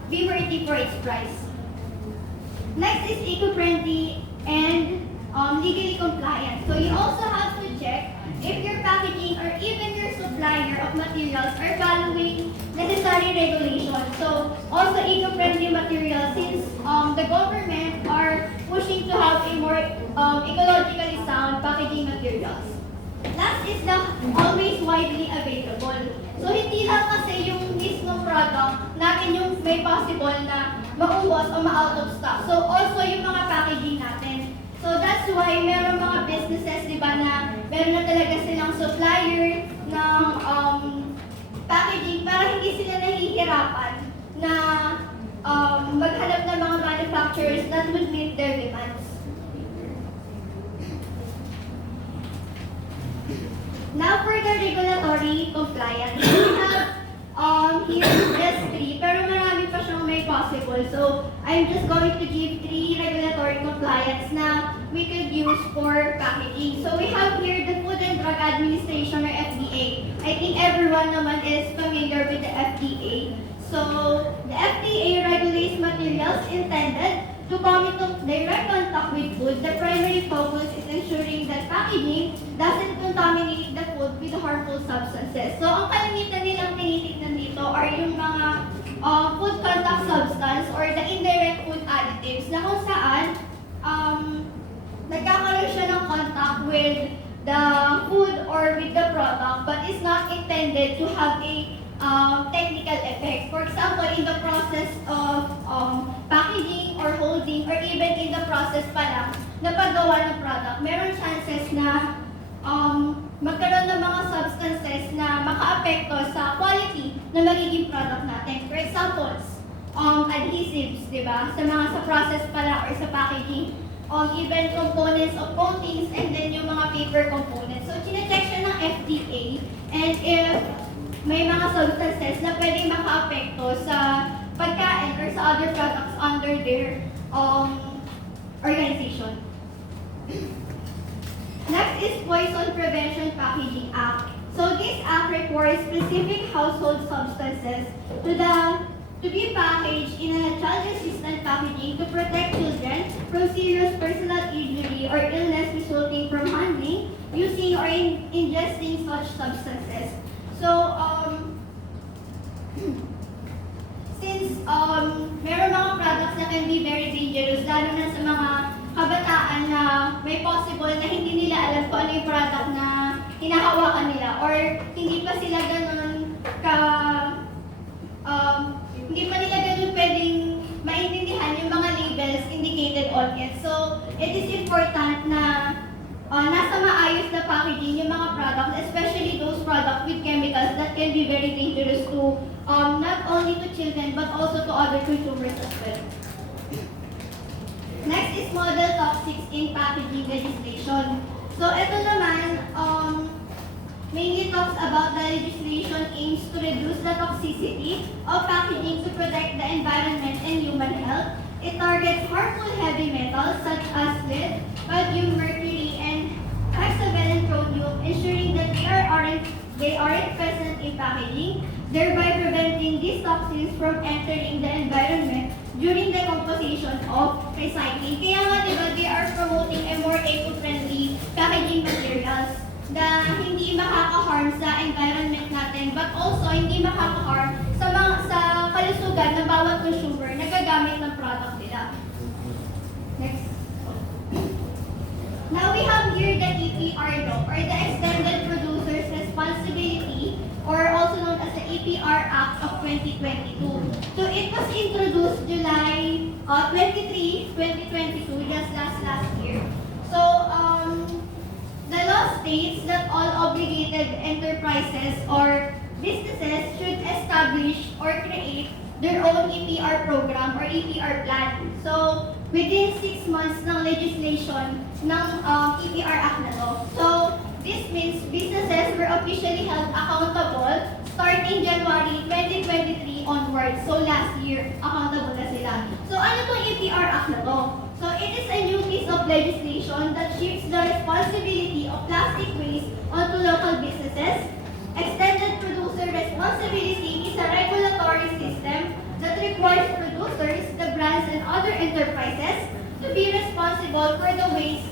be worthy for its price. Next is eco-friendly and legally compliant. So, you also have to check if your packaging or even your supplier of materials are following necessary regulations. So, also eco-friendly materials, since the government are pushing to have a more ecologically sound packaging materials. Last is the always widely available. So, hindi lang kasi yung mismong product natin yung may possible na maubos o ma-out of stock. So, also yung mga packaging natin. So, that's why meron mga businesses, di ba, na meron na talaga silang supplier ng packaging para hindi sila nahihirapan na maghanap ng mga manufacturers that would meet their demands. Now for the regulatory compliance. We have here just 3, pero marami pa siyang may possible. So I'm just going to give 3 regulatory compliance na we could use for packaging. So we have here the Food and Drug Administration, or FDA. I think everyone naman is familiar with the FDA. So the FDA regulates materials intended to come into direct contact with food. The primary focus is ensuring that packaging doesn't contaminate the food with harmful substances. So, ang kalimitan nilang tinitignan dito are yung mga food contact substance or the indirect food additives na kung saan nagkakaroon siya ng contact with the food or with the product but is not intended to have a technical effect. For example, in the process of packaging or holding or even in the process pa lang na paggawa ng product, meron chances na magkaroon ng mga substances na makaapekto sa quality na magiging product natin. For example, adhesives, di ba? Sa process pa lang or sa packaging, even components of coatings and then yung mga paper components. So, chinecheck siya ng FDA, and if may mga substances na pwedeng makaapekto sa pagkain or sa other products under their organization. is Poison Prevention Packaging Act. So this act requires specific household substances to be packaged in a child-resistant packaging to protect children from serious personal injury or illness resulting from handling, using, or ingesting such substances. So, since meron mga products na can be very dangerous, lalo na sa mga kabataan na may possible na hindi nila alam kung ano yung product na hinahawakan nila or hindi pa sila ganun hindi pa nila ganun pwedeng maintindihan yung mga labels indicated on it. So, it is important na nasa maayos na packaging yung mga products, especially those products with chemicals that can be very dangerous to not only to children but also to other consumers as well. Next is model toxics in packaging legislation. So, ito naman, mainly talks about the legislation aims to reduce the toxicity of packaging to protect the environment and human health. It targets harmful heavy metals such as lead, cadmium, mercury, and hexavalent chromium, ensuring that they aren't present in packaging, thereby preventing these toxins from entering the environment during the composition of recycling. Kaya nga, diba, they are promoting a more eco-friendly packaging materials na hindi makaka-harm sa environment natin, but also hindi makaka-harm sa kalusugan ng bawat consumer na gagamit ng product nila. Next. Now we have here the EPR law, or the Extended Producer's Responsibility, or also known as the EPR Act of 2022. So it was introduced July 23, 2022, just last year. So the law states that all obligated enterprises or businesses should establish or create their own EPR program or EPR plan. So, within 6 months ng legislation ng EPR Act na to. So, this means businesses were officially held accountable starting January 2023 onwards. So, last year, accountable na sila. So, ano tong EPR Act na to? So, it is a new piece of legislation that shifts the responsibility of plastic waste onto local businesses. Extended producer responsibility is a regulatory system that requires producers, the brands, and other enterprises to be responsible for the waste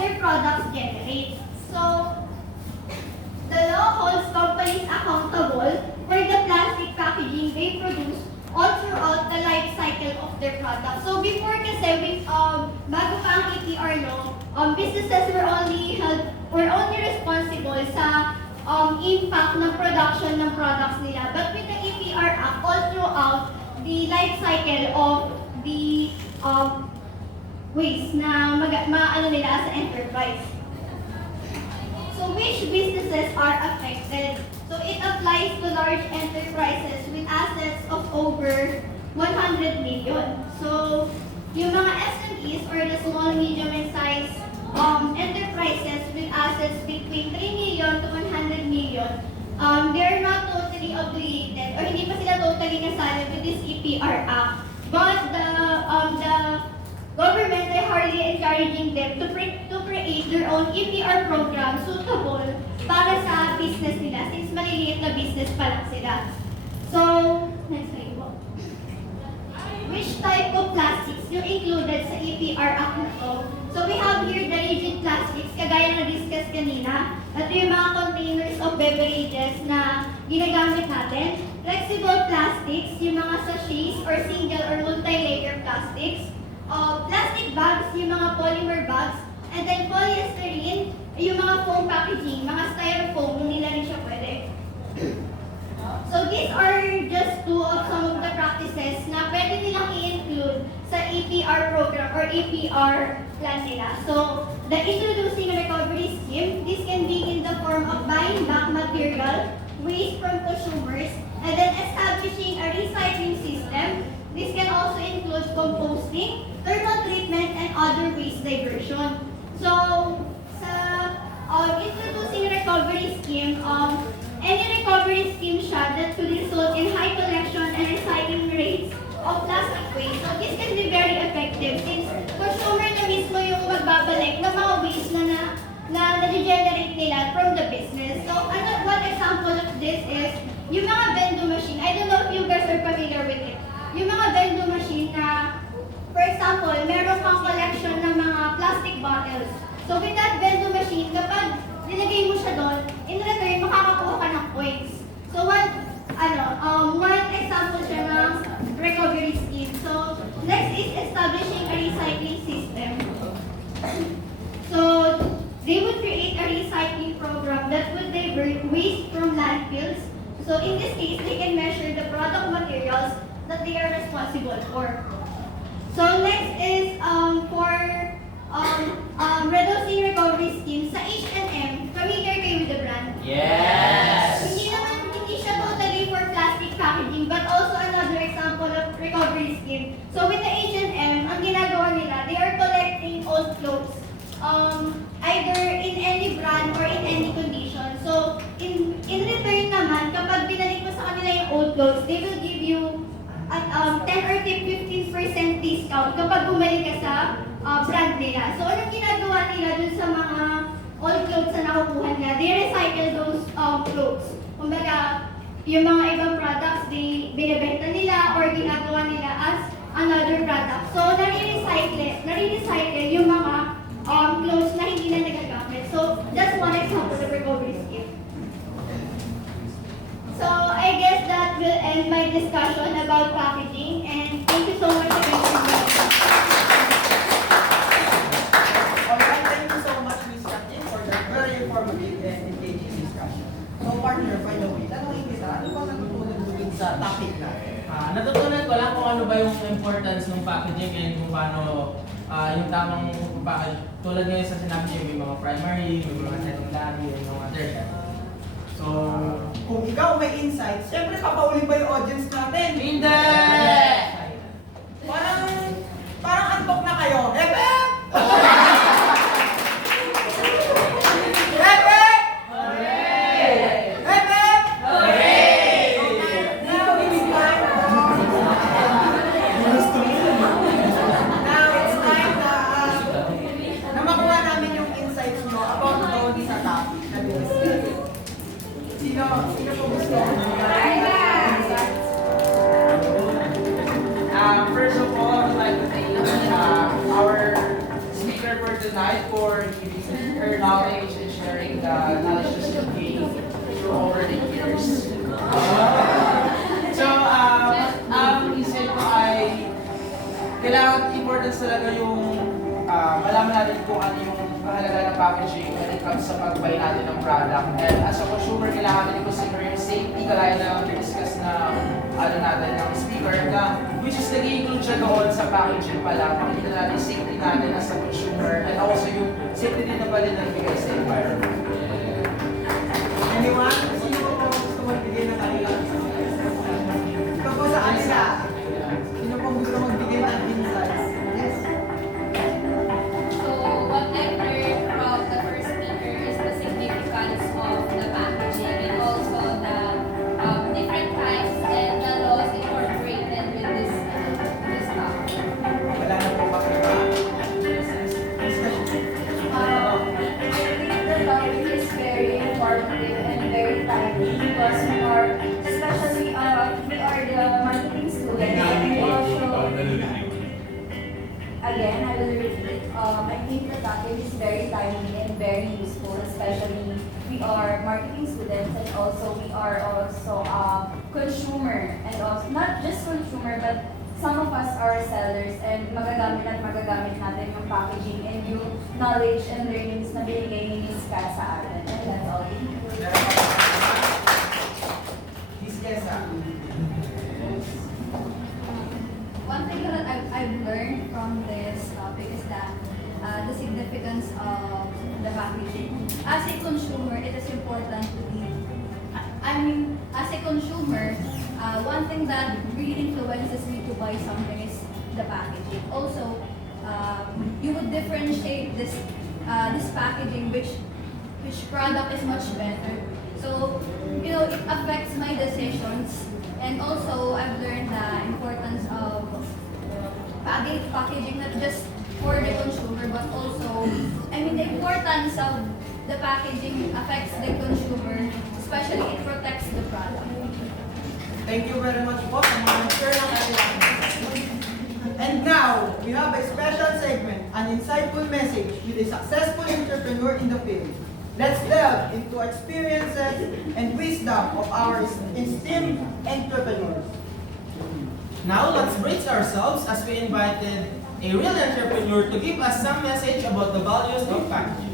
their products generate. So, the law holds companies accountable for the plastic packaging they produce all throughout the life cycle of their product. So, before kasi, bago pa ang EPR law, businesses were only responsible sa impact ng production ng products nila. But with the EPR Act, all throughout the life cycle of the waste na maano nila as an enterprise. So which businesses are affected? So it applies to large enterprises with assets of over 100 million. So yung mga SMEs or the small, medium, and size enterprises with assets between 3 million to 100 million, they're not totally obligated or hindi pa sila totally nasali with this EPR Act. But the government ay hardly encouraging them to create their own EPR program suitable para sa business nila since maliliit na business pa lang sila. So, next slide po. Which type of plastics yung included sa EPR Act na to? So we have here the rigid plastics, kagaya na discuss kanina. Ito yung mga containers of beverages na ginagamit natin. Flexible plastics, yung mga sachets or single or multi-layer plastics. Plastic bags, yung mga polymer bags. And then polystyrene, yung mga foam packaging, mga styrofoam, hindi na rin siya pwede. So these are just two of some of the practices na pwede nilang i-include sa EPR program or EPR plan nila. So, the introducing recovery scheme, this can be in the form of buying back material, waste from consumers, and then establishing a recycling system. This can also include composting, thermal treatment, and other waste diversion. So, sa introducing recovery scheme, any recovery scheme siya that could result in high collection and recycling rates of plastic waste. So this can be very effective since consumer na mismo yung magbabalik ng mga waste na na-generate nila from the business. So, one example of this is yung mga vendo machine. I don't know if you guys are familiar with it. Yung mga vendo machine na, for example, meron kang collection ng mga plastic bottles. So, with that vendo machine, kapag nilagay mo siya doon, in return, makakakuha ka ng coins. So, one example siya ng recovery scheme. So, next is establishing a recycling system. So, they would create a recycling program that would divert waste from landfills. So, in this case, they can measure the product materials that they are responsible for. So, next is for reducing recovery schemes sa H&M. Familiar kayo with the brand? Yes! Hindi siya totally for plastic packaging, but also another example of recovery scheme. So with the H&M, ang ginagawa nila, they are collecting old clothes, either in any brand or in any condition. So in return naman, kapag binalik mo sa kanila yung old clothes, they will give you at 10 or 15% discount kapag bumalik ka sa brand nila. So anong ginagawa nila dun sa mga old clothes na nakukuha nila? They recycle those clothes. Kumbaga, yung mga ibang products, binibenta nila or ginagawa nila as another product. So, nare-recycle yung mga clothes na hindi na nagagamit. So, that's one example of recovery scheme. So, I guess that will end my discussion about packaging, and thank you so much again for joining. Alright, thank you so much, Ms. Captain, for that very informative and engaging discussion. So, partner, by the way, tanongin kita, ano bang natutunan doon sa topic natin? Natutunan ko lang kung ano ba yung importance ng packaging and kung paano yung tamang package. Tulad ngayon sa sinabi niyo, may mga primary, may mga secondary, may mga tertiary. So, Kung ikaw may insights, syempre papaulin ba yung audience natin? hindi! Parang antok na kayo. Epe! Epe! Epe! Now it's time. Now it's time na makuha namin yung insights nyo about doon sa topic na diniscuss. Sino po gusto? First of all, I would like to thank our speaker for tonight for giving her knowledge and sharing the knowledge that she gained through over the years. So, isip ko ay kailangan importance talaga yung malaman natin kung ano yung kahalaga ng packaging when it comes sa pag-buy natin ng product. And as a consumer, kailangan natin consider yung safety, kalaya na discuss na natin ng speaker na which is nag-i-include siya doon sa packaging pala. Makikita natin yung safety natin as a consumer and also yung safety din na pala na bigay sa environment. Anyone? Sino po gusto magbigay ng kanilang insights? Ikaw po sa kanila. Sino po gusto magbigay ng insights? Yes. So, what I've learned from the first speaker is the significance of the packaging and also the different types and the laws incorporated with this topic. Wala na po ba kayo? I think the topic is very informative and very timely because we are, especially we are the marketing students and also, again, I will repeat, I think the topic is very timely and very useful, especially we are marketing students and also we are also consumer and also, not just consumer but some of us are sellers and magagamit natin yung packaging and yung knowledge and learnings na binigay ni Ms. Kat sa atin. And that's all. Miss Kesa. One thing that I've learned from this topic is that the significance of the packaging. As a consumer, it is important to be, as a consumer, one thing that really influences me to buy something is the packaging. Also, you would differentiate this packaging, which product is much better. So, it affects my decisions. And also, I've learned the importance of packaging, not just for the consumer, but also, the importance of the packaging affects the consumer, especially it protects the product. Thank you very much po sa mga nag-share ng kanilang message. And now, we have a special segment, an insightful message with a successful entrepreneur in the field. Let's delve into experiences and wisdom of our esteemed entrepreneurs. Now, let's brace ourselves as we invited a real entrepreneur to give us some message about the values of packaging.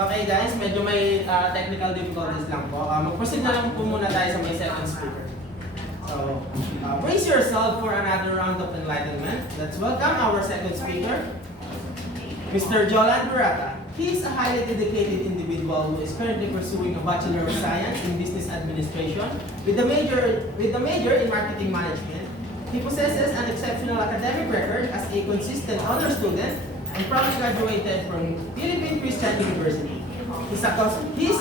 Okay guys, medyo may technical difficulties lang po. Mag-proceed na lang po muna tayo sa may second speaker. So, brace yourself for another round of enlightenment. Let's welcome our second speaker, Mr. Jolan Burata. He is a highly dedicated individual who is currently pursuing a Bachelor of Science in Business Administration with a major in Marketing Management. He possesses an exceptional academic record as a consistent honor student and proudly graduated from Philippine Christian University. His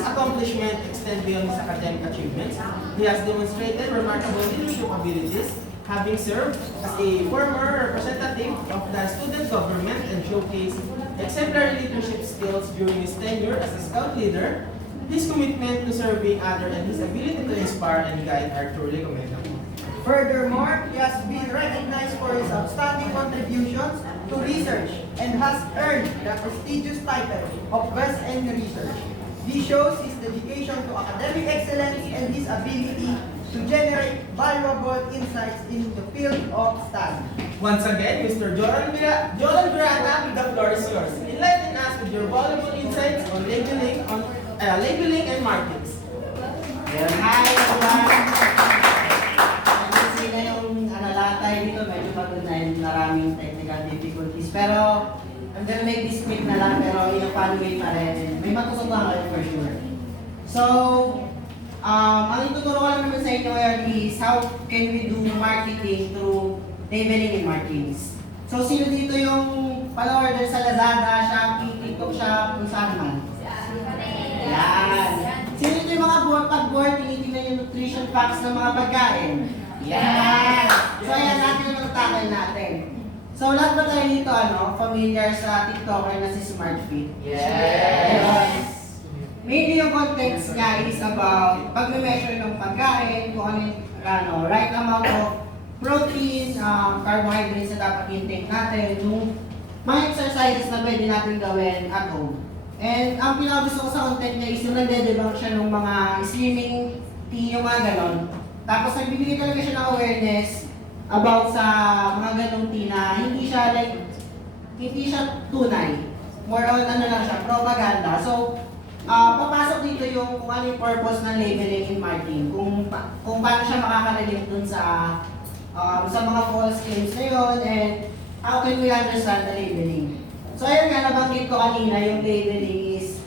accomplishment extend beyond his academic achievements. He has demonstrated remarkable leadership abilities, having served as a former representative of the student government and showcased exemplary leadership skills during his tenure as a scout leader. His commitment to serving others and his ability to inspire and guide are truly commendable. Furthermore, he has been recognized for his outstanding contributions to research and has earned the prestigious title of Best in Research. This shows his dedication to academic excellence and his ability to generate valuable insights in the field of study. Once again, Mr. Jolan Burata, the floor is yours. Enlighten us with your valuable insights on labeling and markings. Hi everyone! Kasi na yung lahat dito, medyo pagod na yung maraming technical difficulties. Pero, I'm gonna make this quick na lang, pero in a fun way pa rin. May matutunan kayo for sure. So, ang ituturo ko lang naman sa inyo ngayon is how can we do marketing through labeling and markings. So, sino dito yung pala-order sa Lazada, Shopee, TikTok Shop, kung saan man? Yan. Sino dito yung mga pag-board, tinitingnan yung nutrition facts ng mga pagkain? Yan. So, ayan natin yung matatakal natin. So, lahat ba tayo dito, familiar sa TikToker na si SmartFit? Yes! Mainly yung context niya is about pag-measure ng pagkain, kung ano yung right amount of protein, carbohydrates na dapat intake natin, yung mga exercises na pwede natin gawin at home. And ang pinakagusto ko sa content niya is yung nagde-debunk siya ng mga slimming tea, yung mga ganon. Tapos nagbibigay talaga siya ng awareness about sa mga ganong tea na hindi siya tunay. More on lang siya, propaganda. So, papasok dito yung kung ano yung purpose ng labeling and marking, kung paano siya makaka-relate dun sa mga false claims na yun, and how can we understand the labeling. So ayun nga, nabanggit ko kanina, yung labeling is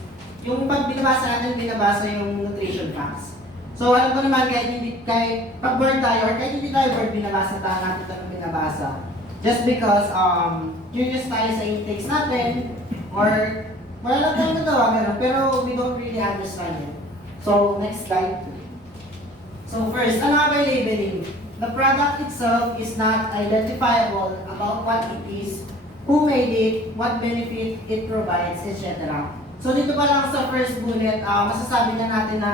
yung pag binabasa natin, binabasa yung nutrition facts. So alam ko naman, kahit pag-board tayo, or kahit hindi tayo board, binabasa natin ito binabasa. Just because curious tayo sa intakes natin, or wala lang tayong nagawa, gano'n, pero we don't really understand it. So, next slide. So first, ano nga ba yung labeling? The product itself is not identifiable about what it is, who made it, what benefit it provides, etc. So dito pa lang sa first bullet, masasabi na natin na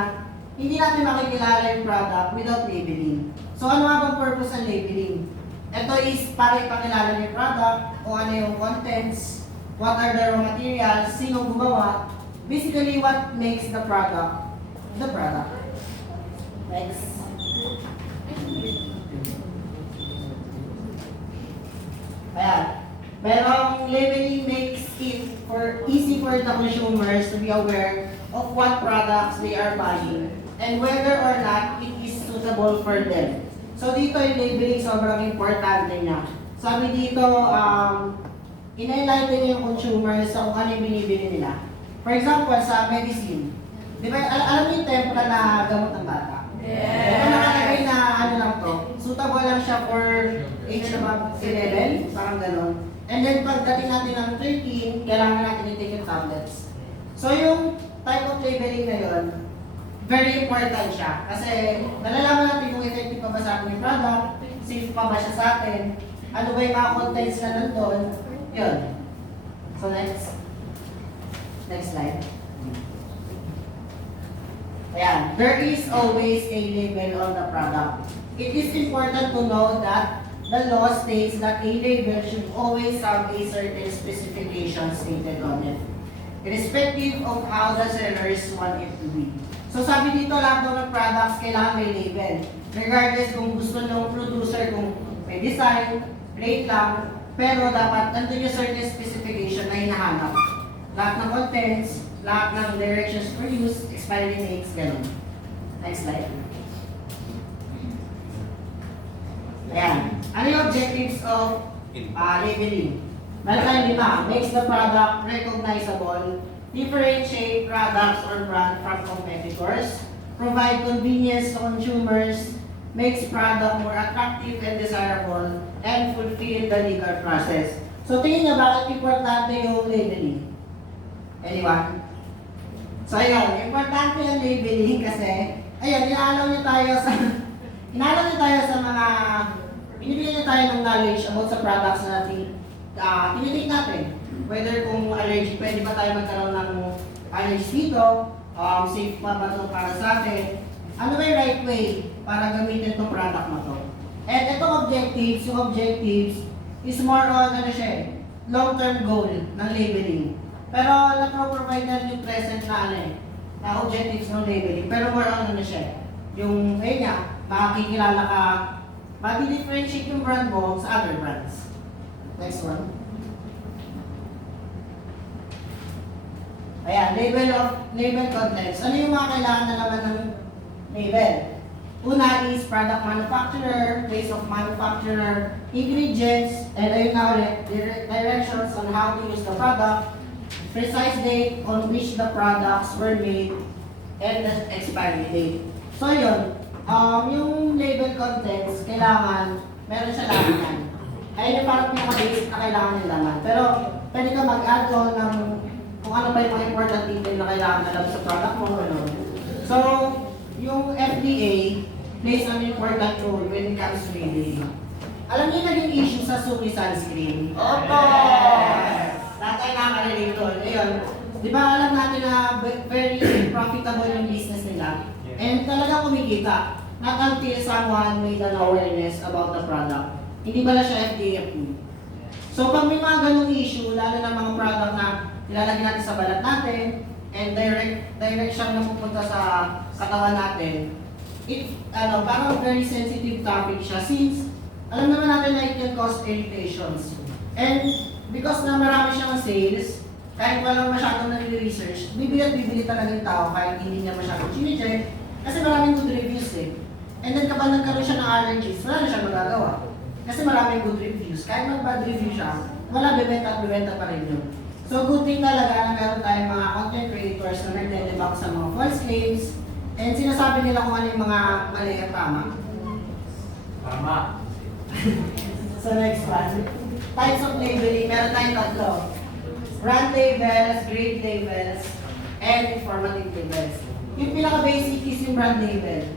hindi natin makikilala yung product without labeling. So ano nga bang purpose ng labeling? Ito is para ipakilala yung product, o ano yung contents, what are the raw materials, sino gumawa, basically what makes the product, the product. Next. Ayan. Merong labeling makes it easy for the consumers to be aware of what products they are buying and whether or not it is suitable for them. So dito yung labeling sobrang importante niya. Sabi dito, in-enlighten niya yung consumers sa kung ano yung binibili nila. For example, sa medicine. Di ba, alam niyo yung tempra na gamot ng bata? Yes! Diba nakalagay na ano lang to, suitable lang siya for age above 11, parang gano'n. And then pagdating natin ng 13, kailangan natin i-take yung tablets. So yung type of labeling na yun, very important siya. Kasi nalalaman natin kung effective pa ba sa ating product, safe pa ba siya sa atin, ano ba yung mga contents na nandun, yun. So next slide. Ayan, there is always a label on the product. It is important to know that the law states that a label should always have a certain specification stated on it, irrespective of how the sellers want it to be. So sabi dito, lahat ng products kailangan may label. Regardless kung gusto ng producer, kung may design, rate lang, pero dapat nandun yung certain specification na hinahanap. Lahat ng contents, lahat ng directions for use, expiry dates, gano'n. Next slide. Ayan. Ano yung objectives of labeling? Meron tayong 5. Makes the product recognizable, differentiate products or brand from competitors, provide convenience to consumers, makes product more attractive and desirable, and fulfill the legal process. So tingin niyo bakit importante yung labeling? Anyone? So ayun, importante yung labeling kasi, ayun, inaalaw niyo tayo sa mga, binibigyan niyo tayo ng knowledge about sa products na tinitik natin. Whether kung allergic, pwede ba tayo magkaroon ng allergies dito, safe pa ba ito para sa atin, ano ba yung right way para gamitin itong product na to. And itong objectives, yung objectives is more on long-term goal ng labeling. Pero na-provide na rin yung present na na objectives ng labeling. Pero more on yung makikilala ka, madi-differentiate yung brand mo sa other brands. Next one. Ayan, label contents. Ano yung mga kailangan na naman ng label? Una is product manufacturer, place of manufacturer, ingredients, and ayun na ulit, directions on how to use the product, precise date on which the products were made, and the expiry date. So yun, yung label contents, kailangan, meron siya laman yan. Ayun yung parang pinaka-basic na kailangan yung laman. Pero pwede ka mag-add on ng kung ano pa yung mga important detail na kailangan alam sa product mo. So, yung FDA plays an important role when it comes to labeling. Alam niyo naging issue sa Sumi sunscreen? Opo! Lahat ay nakarelate doon. Ayun, di ba alam natin na very profitable yung business nila? And talaga kumikita. Not until someone made an awareness about the product. Hindi pala siya FDA approved. So pag may mga ganung issue, lalo na mga product na nilalagay natin sa balat natin, and direct siyang napupunta sa katawan natin, parang very sensitive topic siya since alam naman natin na it can cause irritations. And because na marami siyang sales, kahit walang masyadong nag-research, bibili talaga yung tao kahit hindi niya masyadong chine-check kasi maraming good reviews And then kapag nagkaroon siya ng allergies, wala na siya magagawa. Kasi maraming good reviews. Kahit mag-bad review siya, wala, bibenta pa rin yun. So good thing talaga na meron tayong mga content creators na nag-debunk sa mga false claims and sinasabi nila kung ano yung mga mali at tama. Tama. So next one. Types of labeling, meron tayong 3. Brand labels, grade labels, and informative labels. Yung pinaka-basic is yung brand label.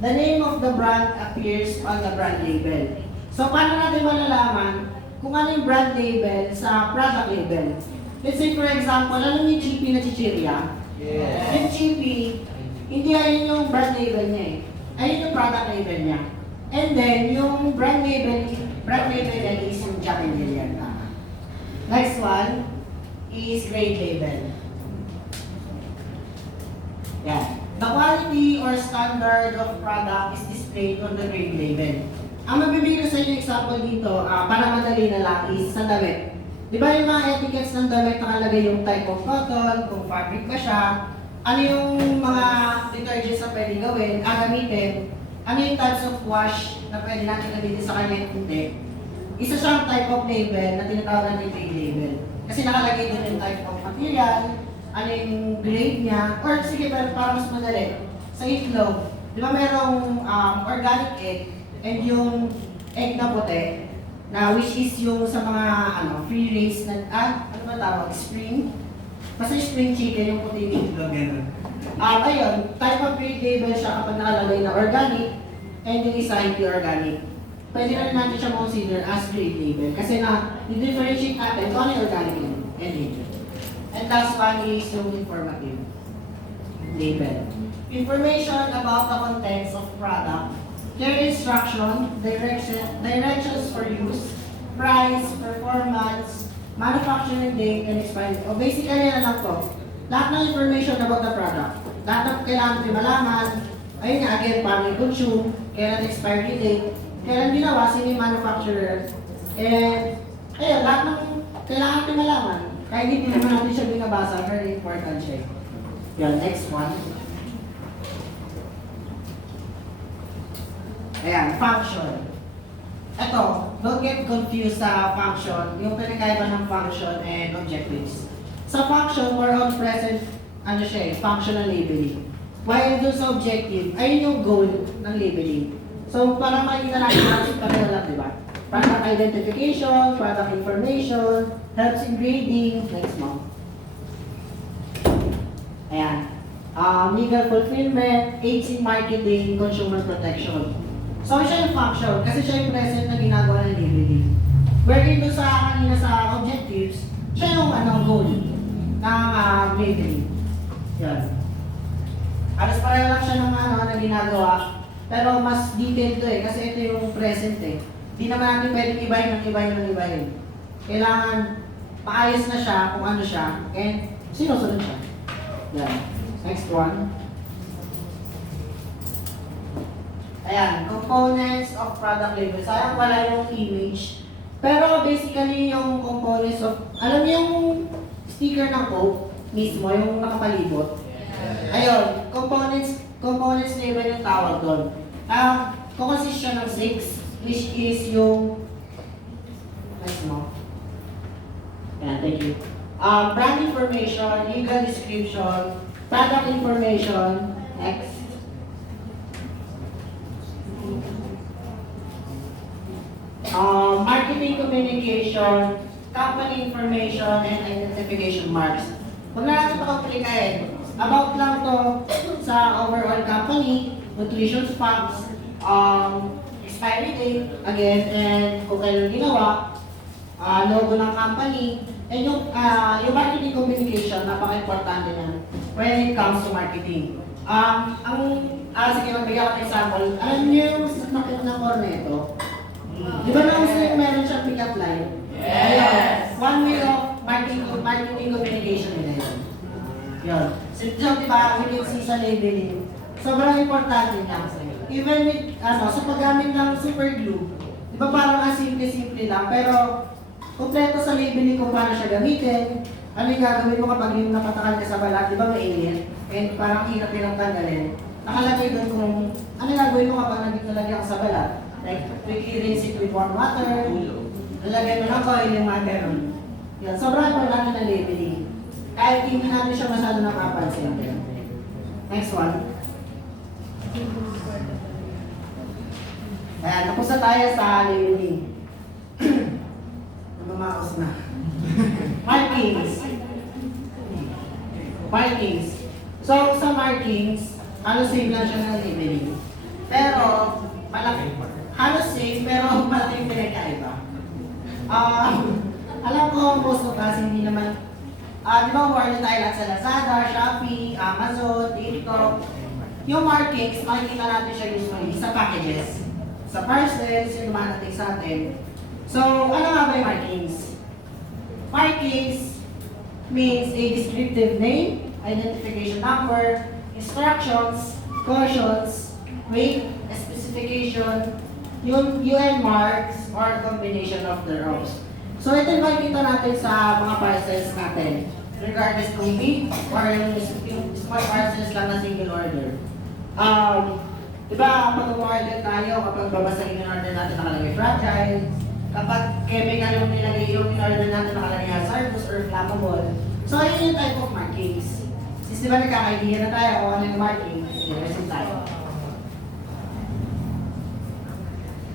The name of the brand appears on the brand label. So paano natin malalaman kung ano yung brand label sa product label? Let's say for example, ano yung chippy na chichirya? Yes. Yung chippy, hindi ayun yung brand label niya Ayun yung product label niya. And then, yung brand label niya is yung Jack and Jillian. Next one is grade label. Yeah. The quality or standard of product is displayed on the grade label. ang mabibigay ko sa inyo example dito, para madali na lang, is sa damit. Di ba yung mga etiquettes ng damit nakalagay yung type of cotton, kung fabric ba siya, ano yung mga detergents na pwede gawin, gamitin, ano yung types of wash na pwede natin gamitin sa kanya hindi. Isa siyang type of label na tinatawag natin grade label. Kasi nakalagay din yung type of material, ano yung grade niya, or sige para mas madali, sa itlog, di ba merong organic egg, and yung egg na puti, na which is yung sa mga free range na, ano ba tawag, spring? Basta spring chicken, yung puti ng itlog, gano'n. Ayun, type of grade label siya kapag nakalagay na organic, and yung isa hindi organic. Pwede na rin natin siya consider as grade label kasi na i-differentiate natin kung ano yung organic and label. And last one is yung informative label. Information about the contents of product, their instruction, directions for use, price, performance, manufacturing date, and expiry. O basically na lang to. Lahat ng information about the product. Lahat ng kailangan natin malaman, ayun nga, again, paano i-consume, kailan expiry date, kailan ginawa, sino yung manufacturer, and ayun, lahat ng kailangan natin malaman. Kahit hindi naman natin siya binabasa, very important siya. Yan, next one. Ayan, function. Ito, don't get confused sa function, yung pinakaiba ng function and objectives. Sa function, more on present, functional labeling. While dun sa objective, ayun yung goal ng labeling. So, para makikita natin natin pareho lang, di ba? Product identification, product information, helps in grading, next month. Ayan. Legal fulfillment, aids in marketing, consumer protection. So, siya yung function, kasi siya yung present na ginagawa ng labeling. Wherein doon sa kanina sa objectives, siya yung goal ng labeling. Yan. Alas pareho lang siya ng na ginagawa, pero mas detailed to kasi ito yung present Hindi naman natin pwedeng ibahin. Kailangan maayos na siya kung ano siya, and sinusunod siya. Yan. Next one. Ayan, components of product label. Sayang wala yung image. Pero basically yung components of, alam niyo yung sticker ng Coke mismo, yung nakapalibot. Ayun, components label yung tawag doon. Consist siya ng 6, which is yung, nice mo. Ayan, thank you. Brand information, legal description, product information, next. Marketing communication, company information, and identification marks. Huwag na natin pakomplikahin. About lang to sa overall company, nutrition facts, expiry date, again, and kung kailan ginawa, logo ng company, and yung marketing communication, napaka-importante niyan when it comes to marketing. Sige, magbigay ako ng example. Alam niyo yung sasakit ng Cornetto? Di ba na yung meron siyang pick-up line? Yes! One way of marketing communication nila yun. Yun. So, di ba, we can see sa labeling, sobrang importante niya. Even with, sa paggamit ng super glue, di ba parang simple-simple lang, pero kompleto sa labeling kung paano siya gamitin, ano yung gagawin mo kapag yung napatakal ka sa balat, di ba mainit? And parang hirap nilang tanggalin. Nakalagay doon kung ano yung gagawin mo kapag naglalagay ka sa balat. Like, quickly rinse it with warm water, lalagay mo ng coil yung mga ganun. Yan, sobrang importante ng labeling. Kahit hindi natin siya masyado nakapansin. Next one. Ayan, tapos na tayo sa labeling. Namamaos na. Markings. Markings. So, sa markings, halos same lang siya ng labeling. Pero, malaki. Halos same, pero malaking pinagkaiba. Alam ko, most of us, hindi naman, di ba award tayo lahat sa Lazada, Shopee, Amazon, TikTok. Yung markings, makikita natin siya usually sa packages, sa parcels, yung dumadating sa atin. So, ano nga ba yung markings? Markings means a descriptive name, identification number, instructions, cautions, weight, specification, yung UN marks or combination of thereof. So ito yung makikita natin sa mga parcels natin. Regardless kung big or yung small parcels lang na single order. Diba, kapag order tayo, kapag babasagin yung order natin nakalagay fragile, kapag chemical yung nilagay yung order natin nakalagay hazardous or flammable. So yun yung type of markings. Since diba nagkaka-idea na tayo kung ano yung markings, resin tayo.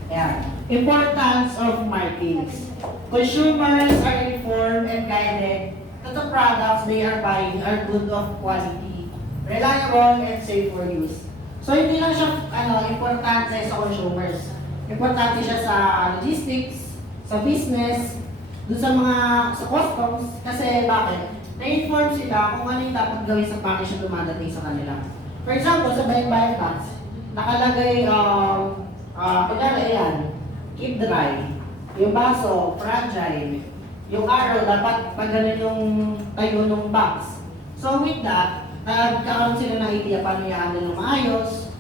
Ayan. Importance of markings. Consumers are informed and guided that the products they are buying are good of quality, reliable, and safe for use. So hindi lang siya importante sa consumers. Importante siya sa logistics, sa business, dun sa mga sa customs, kasi bakit? Na-inform sila kung ano yung dapat gawin sa package na dumadating sa kanila. For example, sa bayan-bayan tax, nakalagay, kunyari ayan, keep dry. Yung baso, fragile. Yung arrow, dapat pag yung tayo ng box. So with that, nagkakaroon sila ng idea paano i-handle ng maayos,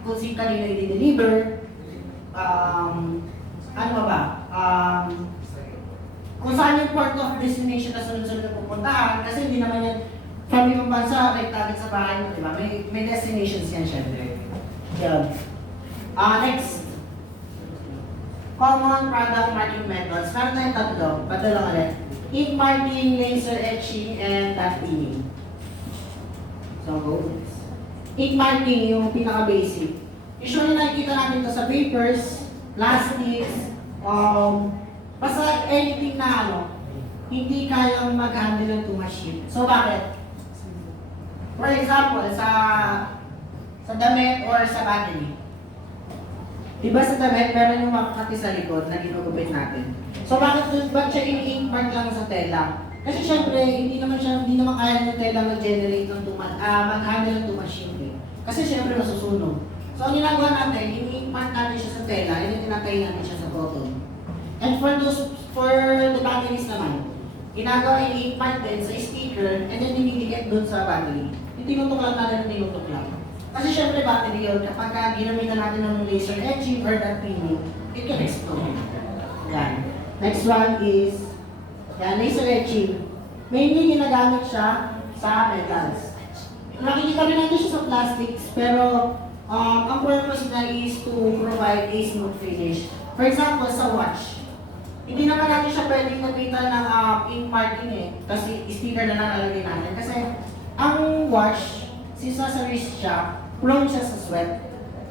kung sino kanina i-deliver, ano ba? Kung saan yung port of destination na sunod-sunod na pupuntahan, kasi hindi naman yan from ibang bansa, like target sa bahay mo, di ba? May destinations yan, syempre. Yan. Next. Common product marking methods. Meron tayong tatlo. Patulang ulit. Ink marking, laser etching, and dot pinning. So, go. Ink marking, yung pinaka-basic. Usually nakikita natin ito sa papers, plastics, basta anything na hindi kayang mag-handle ng too much heat. So, bakit? For example, sa damit or sa battery. Diba sa damit, meron yung makakati sa likod na ginugupit natin. So, bakit siya in-ink mark lang sa tela? Kasi syempre, hindi naman kaya ng tela mag-generate ng too much, mag-handle ng too much heat. Kasi syempre, masusunog. So, ang ginagawa natin, in-ink mark natin siya sa tela, and tinatay natin siya sa cotton. And for the batteries naman, ginagawa in-ink mark din sa sticker, and then dinidikit dun sa battery. Yung tinutok lang natin, tinutok lang. Kasi syempre battery yun, kapag ginamitan natin ng laser etching or dot pinning, it can explode. Yan. Next one is, laser etching. Mainly ginagamit siya sa metals. Nakikita rin natin siya sa plastics, pero ang purpose na is to provide a smooth finish. For example, sa watch. Hindi naman natin siya pwedeng magpita ng ink marking kasi sticker na nakalagay natin. Kasi ang watch, since nasa wrist siya, prone siya sa sweat.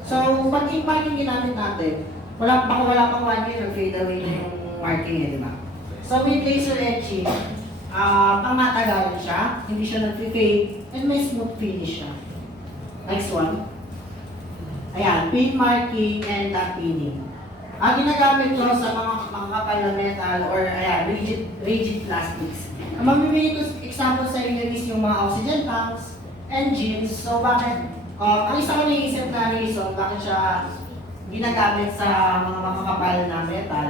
So, pag ink marking ginamit natin, wala pang 1 year, fade away na yung marking di ba? So, with laser etching, pang-matagalan siya, hindi siya nag-fade, and may smooth finish siya. Next one. Ayan, pin marking and dot pinning. Ginagamit ko sa mga kapal na metal or rigid plastics. Ang mamimili ko example sa inyo is yung mga oxygen tanks, engines. So, bakit? Ang isa ko naiisip na reason bakit siya ginagamit sa mga makakapal na metal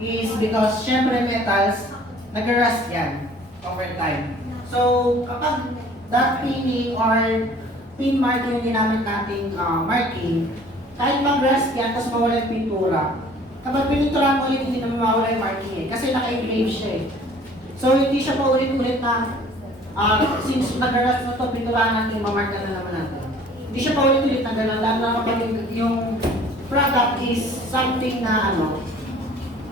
is because syempre metals nag-rust yan over time. So kapag dot pinning or pin marking yung ginamit nating marking, kahit mag-rust yan tapos mawala yung pintura, kapag pininturahan mo ulit hindi naman mawala yung marking kasi naka-engrave siya So hindi siya pa ulit-ulit na since nag-rust na to, pinturahan natin, mamarka na naman natin. Hindi siya paulit-ulit na gano'n, lalo na kapag yung product is something na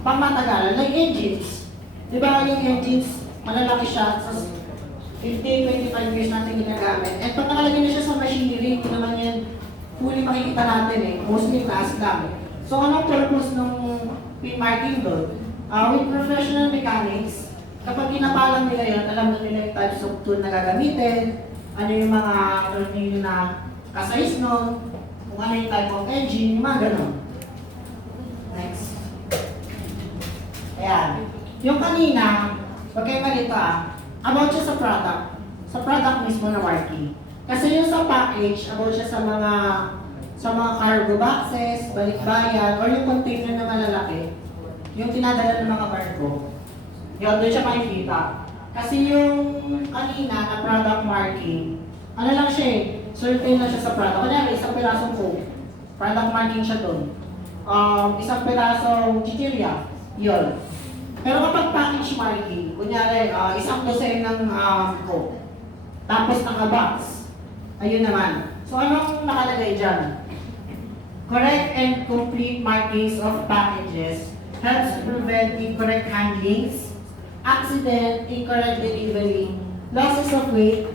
pangmatagalan, like engines. Di ba yung engines, malalaki siya, sa 15-25 years natin ginagamit. At pag nakalagay na siya sa machinery, hindi naman yan fully makikita natin mostly taas lang. So anong purpose ng pin marking doon? With professional mechanics, kapag ginapalang nila yun, alam na nila yung types of tool na gagamitin, ano yung mga tornilyo na ka-size nun, kung ano yung type of engine, yung mga ganun. Next. Ayan. Yung kanina, wag kayo malito about siya sa product. Sa product mismo na marking. Kasi yung sa package, about siya sa mga cargo boxes, balikbayan, or yung container na malalaki, yung tinadala ng mga cargo. Yun, doon siya makikita. Kasi yung kanina na product marking, ano lang siya certain na siya sa product. Kanya may isang pirasong coke. Product marking siya doon. isang pirasong chichirya, yun. Pero kapag package marking, kunyari, isang dosen ng Coke, tapos naka-box, ayun naman. So anong nakalagay dyan? Correct and complete markings of packages helps prevent incorrect handlings, accident, incorrect delivery, losses of weight,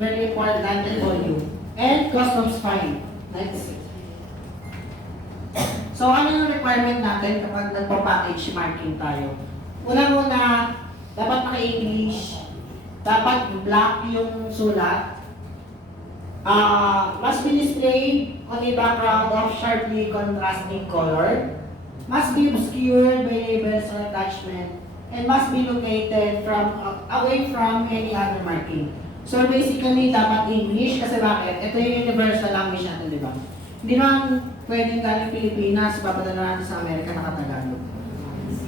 very important, and volume, and customs fine. Next. So ano yung requirement natin kapag nagpa-package marking tayo? Una-una, dapat naka-English, dapat black yung sulat, must be displayed on a background of sharply contrasting color, must be obscured by labels or attachment, and must be located away from any other marking. So basically, dapat English kasi bakit? Ito yung universal language natin, di ba? Hindi naman pwedeng galing Pilipinas, papadala natin sa Amerika nakatagalog.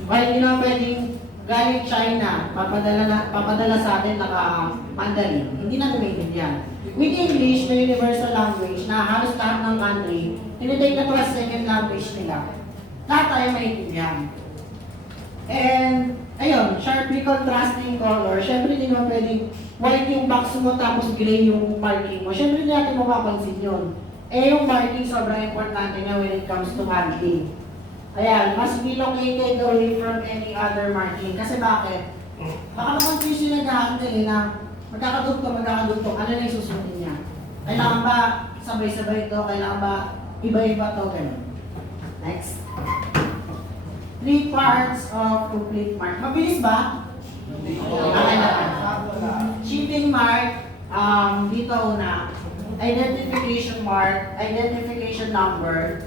Well, hindi naman pwedeng galing China, papadala sa atin naka-Mandarin. Hindi natin maintindihan. With English, may universal language na halos lahat ng country, tinitake na to as second language nila. Lahat tayo maintindihan. And, ayun, sharply contrasting color. Siyempre, hindi naman pwedeng white yung box mo tapos gray yung marking mo. Siyempre, hindi natin mapapansin yun. Eh, yung marking sobrang importante na when it comes to handling. Ayan, must be located away from any other marking. Kasi bakit? Baka na-confuse yung nag-handle na magkakadugtong, ano na yung susunod niya. Kailangan ba sabay-sabay ito? Kailangan ba iba-iba ito? Ganun. Next. 3 parts of complete mark. Mabilis ba? Okay na. Shipping mark, dito una. Identification mark, identification number,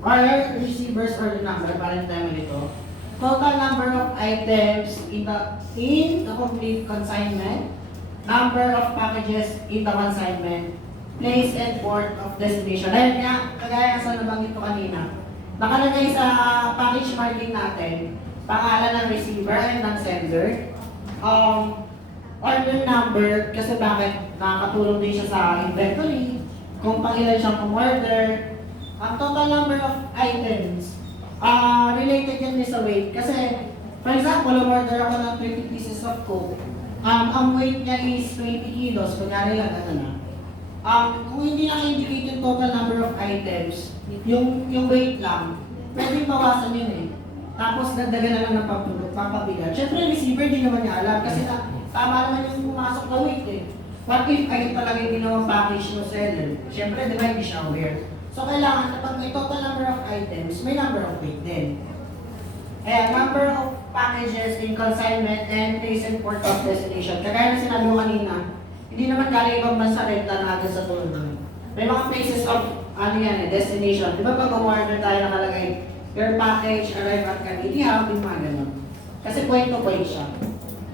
or receiver's order number, parang tayo dito. Total number of items in the complete consignment, number of packages in the consignment, place and port of destination. Dahil nga, kagaya sa nabanggit ko kanina, nakalagay sa package marking natin, pangalan ng receiver and ng sender, order number, kasi bakit nakakatulong din siya sa inventory, kung pangilan siyang order, ang total number of items, related yan sa weight. Kasi, for example, order ako ng 20 pieces of Coke. Ang weight niya is 20 kilos, kunyari lang, ano na. Kung hindi naka-indicate yung total number of items, yung weight lang, pwedeng bawasan yun eh. Tapos, dagdagan na lang ng pampabigat. Siyempre, receiver din naman niya alam, kasi tama naman yung pumasok na weight eh. What if ayun talaga yung ginawang package ng seller? Siyempre, di ba hindi siya aware? So, kailangan kapag may total number of items, may number of weight din. Ayan, number of packages in consignment and place and port of destination. Kagaya na sinabi mo kanina, hindi naman galing ibang bansa renta natin sa tulong. May mga places of, destination. Di ba pag umorder tayo nakalagay, your package arrive at Cavite, yung mga ganun. Kasi point to point siya.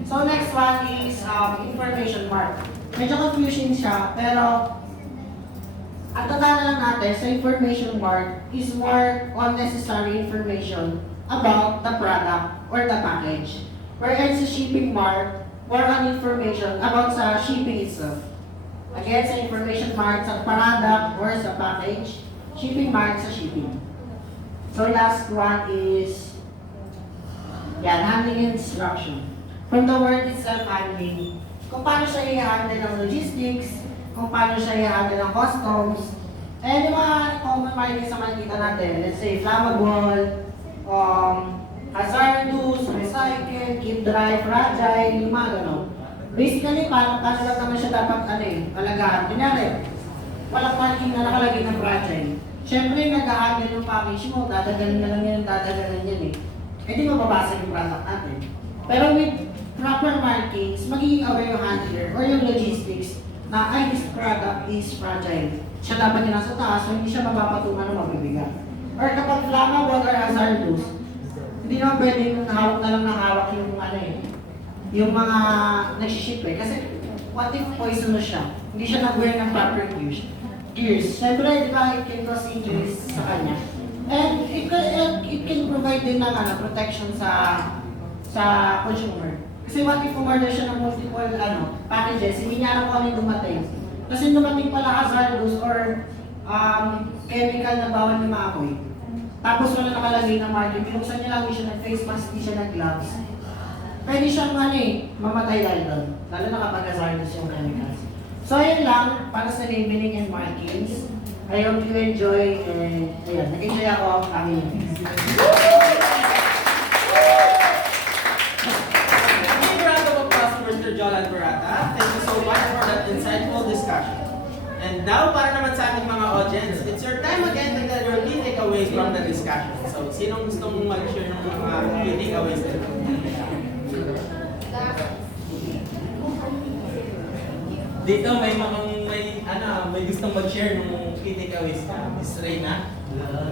So, next one is information mark. Medyo confusing siya, pero ang tandaan lang natin sa information mark is more on necessary information about the product or the package. Whereas sa shipping mark, more on information about sa shipping itself. Again, sa information mark sa product or sa package, shipping mark sa shipping. So last one is handling instruction. From the word itself, handling, kung paano siya i-handle ng logistics, kung paano siya i-handle ng customs, and yung mga common markings sa makikita natin, let's say flammable, hazardous, recycle, keep dry, fragile, yung mga gano'n. Basically, paano lang naman siya dapat alagaan. Kunyari, walang marking na nakalagay ng fragile. Siyempre, nag-a-handle yung package mo, dadagalan na lang yan eh. Eh di mababasa yung product natin. Pero with proper markings, magiging aware yung handler or yung logistics na this product is fragile. Siya dapat yung nasa taas, so hindi siya mapapatungan o mabibigat. Or kapag flammable or hazardous, hindi naman pwedeng hawak na lang ng hawak yung mga nagsiship eh. Kasi what if poisonous siya? Hindi siya nag-wear ng proper gears. Siyempre, di ba, it can cause injuries sa kanya. And it can provide din ng protection sa consumer. Kasi what if umorder siya ng multiple packages, hindi niya alam kung ano yung dumating. Kasi dumating pala hazardous or chemical na bawal na maamoy. tapos wala nakalagay na marking, binuksan niya lang siya ng face mask, di siya nag-gloves. Pwede siyang mamatay dahil doon. Lalo na kapag hazardous yung chemicals. So ayun lang, para sa labeling and markings. I hope you enjoy and ayun, nag-enjoy ako aking Big round of applause for Mr. Jolan Barata. Thank you so much for that insightful discussion. And now, para naman sa ating mga audience, it's your time again to get your key takeaways from the discussion. So, sinong gustong mag-share ng mga key takeaways nila? Dito may gustong mag-share ng key takeaways ka. Miss Reyna?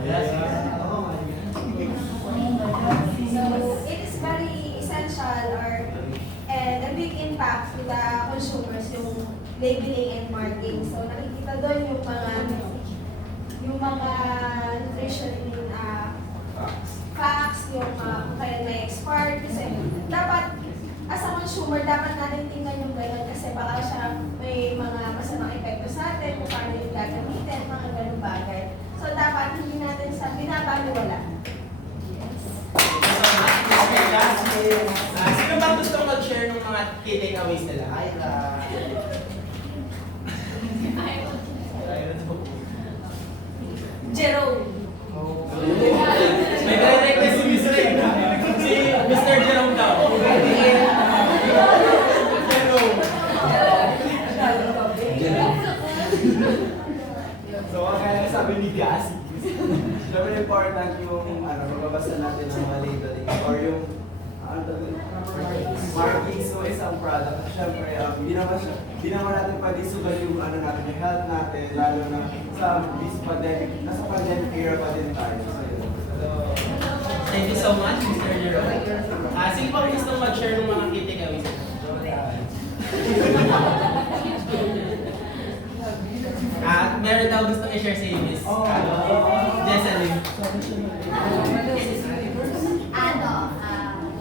Yes. So it is very essential and a big impact to the consumers yung labeling and marking. So nakikita doon yung mga nutrition facts, yung kung kailan may expired. Kasi dapat as a consumer, dapat natin tingnan yung gano'n kasi baka siya may mga masamang epekto sa atin, kung paano yung gagamitin, mga gano'ng bagay. So dapat hindi natin sa binabaliwala. Okay, guys. Sino ba gusto mag-share ng mga key takeaways nila? Jerome. May request si Miss Ray. Si Mr. Jerome daw. So, kaya sabi ni Gassi, syempre important yung magbabasa natin ng mga labeling or yung markings sa isang product. Syempre, hindi naman natin pwede sugal yung natin, yung health natin, lalo na sa this pandemic, nasa pandemic era pa din tayo. So, Thank you so much, Mr. Jerome. Sino pa gusto mag-share ng mga key takeaways? Meron daw gusto i-share si Miss Jesseline.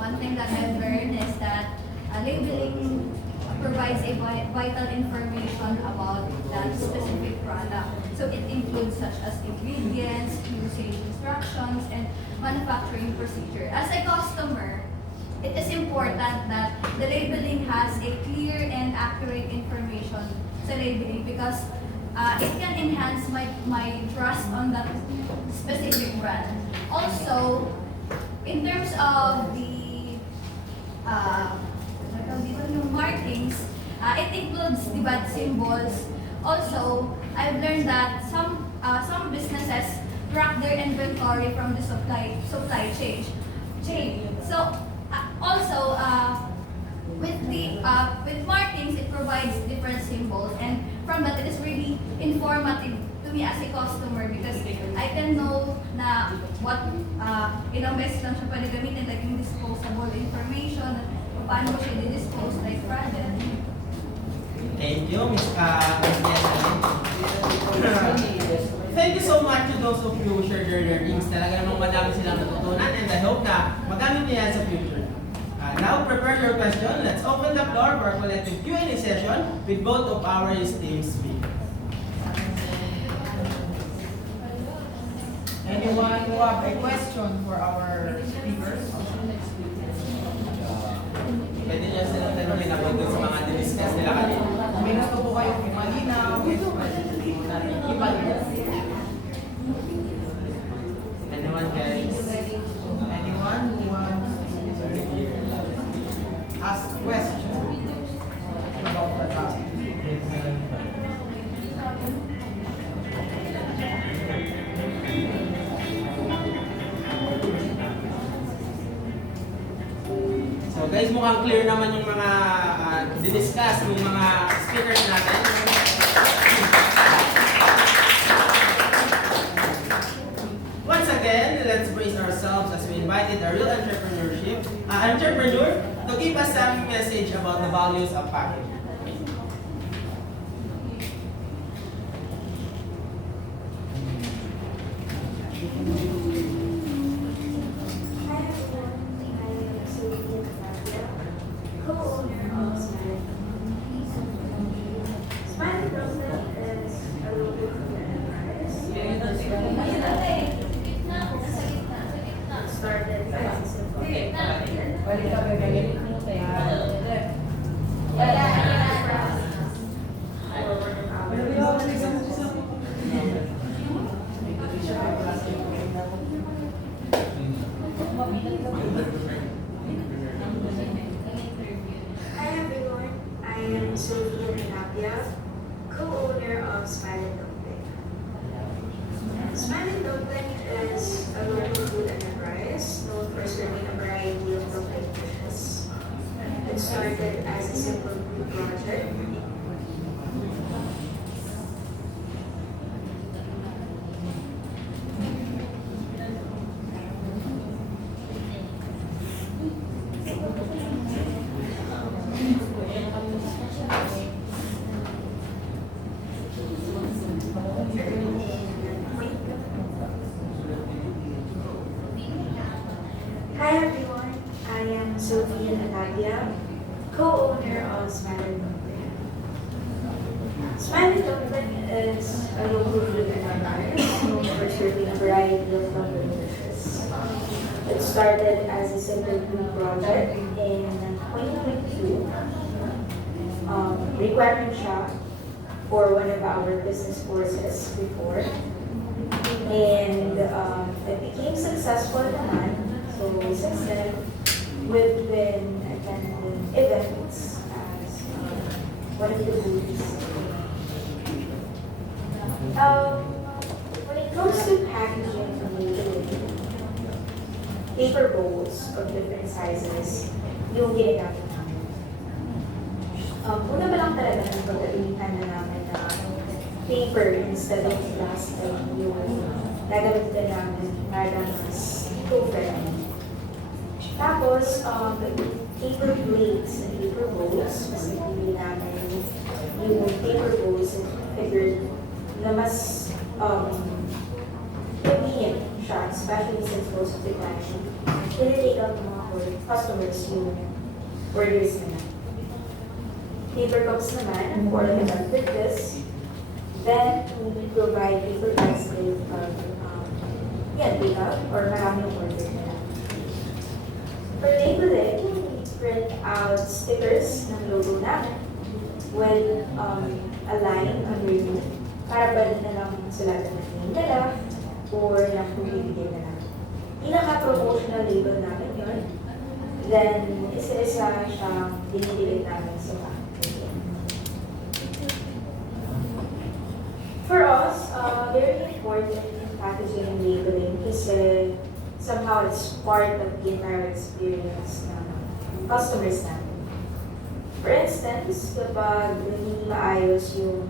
One thing that I've learned is that labeling provides a vital information about that specific product. So it includes such as ingredients, usage instructions, and manufacturing procedure. As a customer, it is important that the labeling has a clear and accurate information sa labeling because it can enhance my trust on that specific brand. Also, in terms of the markings, it includes the bad symbols. Also, I've learned that some businesses track their inventory from the supply chain. So also with markings, it provides different symbols, and from that it is really informative to me as a customer because I can know na what ilang beses lang siya pwede gamitin, like yung disposable information, paano mo siya di-dispose, like product. Thank you, Miss Jesseline. Thank you so much to those of you who shared their learnings. Talaga namang madami silang natutunan and I hope na magamit niya yan sa future. Now, prepare your question. Let's open the floor for a collective Q&A session with both of our esteemed speakers. Anyone who have a question for our speakers? Pwede niya silang tanongin about dun sa mga diniscuss nila kanina. May gusto po kayong malinaw, Anyone, guys? anyone who wants to ask question about the topic? So guys, mukhang clear naman yung mga diniscuss ng mga speakers natin. Once again, let's brace ourselves as we invited a real entrepreneur to give us some message about the values of packaging. Unwrapping is a local food enterprise known for serving a variety of local dishes. It started as a simple food project. Hi everyone, I am Sophie Anadia, co-owner of Smiley Dumpling. Smiley Dumpling is a local food enterprise known for serving a variety of local dishes. It started as a simple food project in 2022, requirement shop for one of our business courses before. And it became successful naman. So since then, we've been attending events as one of the booths. When it comes to packaging and labeling, paper bowls of different sizes, yung ginagamit namin. Una pa lang talaga ng pag-inihan na namin na paper instead of plastic yung gagamitin namin para mas eco-friendly. Tapos, paper plates and paper bowls, mas napili namin yung paper bowls and figured na mas convenient siya, especially since most of the time, nililake out ng mga customers yung orders nila. Paper cups naman, for the with this, then we provide paper bags with pick-up or maraming order nila. For labeling, we print out stickers ng logo namin with a line underneath para ba na lang sulatan ng name nila or lang kung bibigyan na lang. Pinaka-promotional label namin yun. Then, isa-isa siyang dinidilig namin sa packaging. For us, very important in packaging and labeling kasi somehow it's part of the entire experience ng customers natin. For instance, kapag hindi maayos yung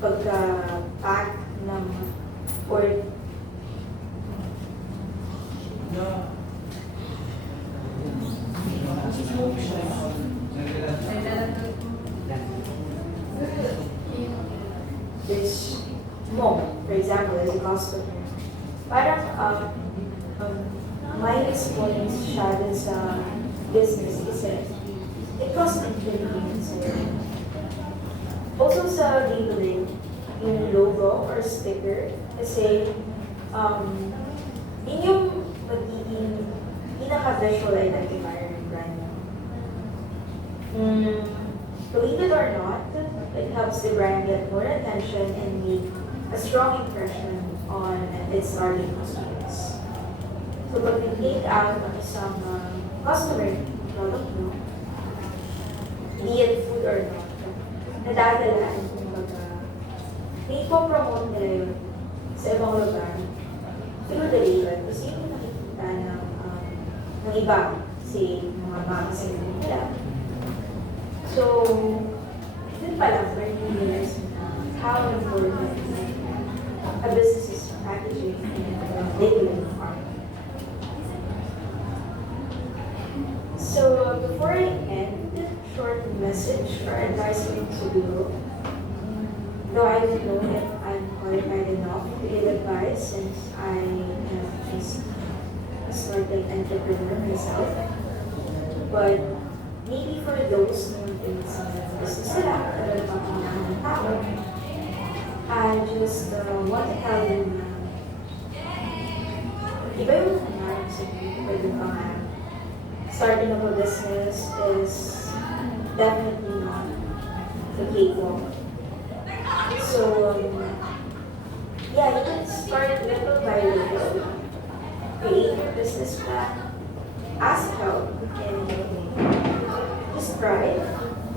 pagka-pack ng or this moment, for example, as a customer, parang may experience siya dun sa business kasi it costs inconvenience. Also sa labeling, yung logo or sticker, kasi yun yung magiging pinaka-visual identifier ng brand. Believe it or not, it helps the brand get more attention and make a strong impression on its target customers. So pag nag-take out ng isang customer product mo, be it food or not, nadadalaan kung may po-promote nila yun sa ibang lugar through the label. Kasi yung nakikita ng iba, kasi mga magazine nila. So, dun pa lang, we're realize how important a business's packaging and labeling are. So, before I end, short message or advice to Google. Though I don't know if I'm qualified enough to give advice since I am just a starting entrepreneur myself. But maybe for those who think sa business nila, pero pangangailangan ng tao, I just want to tell them na iba yung nangyari sa pwede pangarap. Starting up a business is definitely not the cakewalk. So, yeah, you can start little by little, create your business plan, ask help, and just try.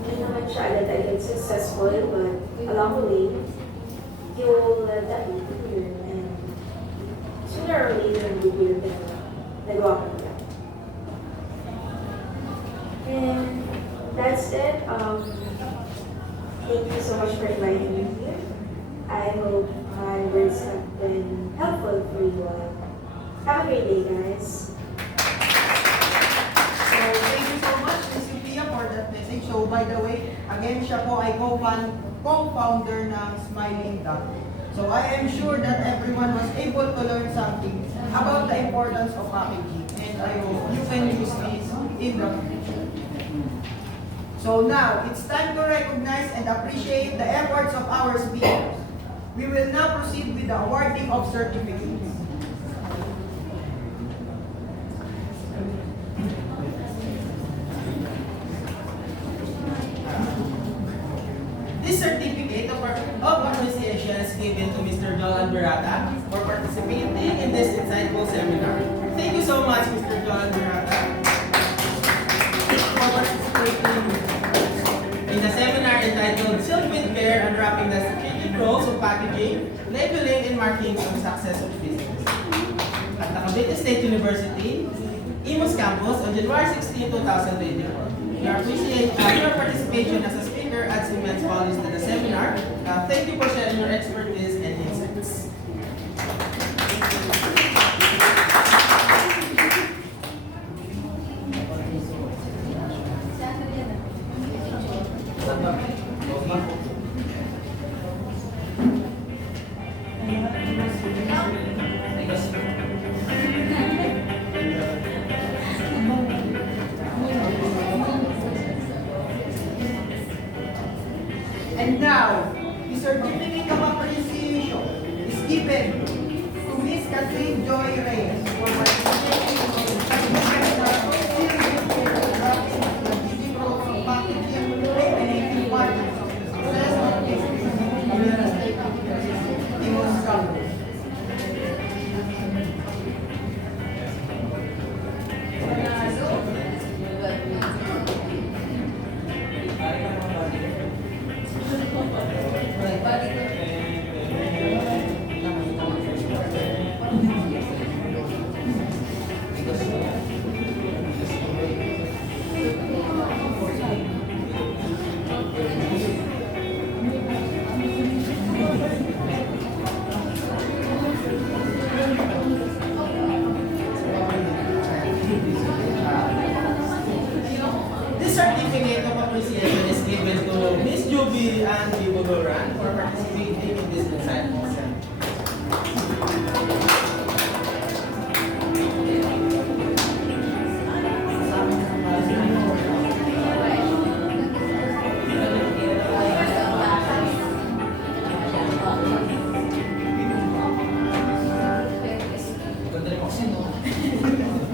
Hindi naman siya agad successful, but along the way, you'll definitely learn and I hope my words have been helpful for you all. Have a great day, guys. So, thank you so much, Ms. Sophia, for that message. So, by the way, again, siya po ay co-founder ng Smiling Duck. So, I am sure that everyone was able to learn something about the importance of packaging. And I hope you can use this in the future. So now, it's time to recognize and appreciate the efforts of our speakers. We will now proceed with the awarding of certificates. This certificate of appreciation is given to Mr. Jolan Berata for participating in this insightful seminar. Thank you so much, Mr. Jolan Berata, for participating in the seminar entitled Sealed with Care, Unwrapping the Strategic Roles of Packaging, Labeling, and Marketing for the Success of Business. At the Cavite State University, Imus Campus on January 16, 2024. We appreciate your participation as a speaker at Siemens College to the seminar. Thank you for sharing your expertise and insights. And now, the certificate of appreciation is given to Miss Catherine Joy Reyes for participating in the seminar Sealed with Care, Unwrapping the Strategic Roles of Packaging, Labeling, and Marketing for the Success of Business. Imus Campus. This certificate of appreciation is given to Miss Juby and Biboloran for participating in this insightful seminar.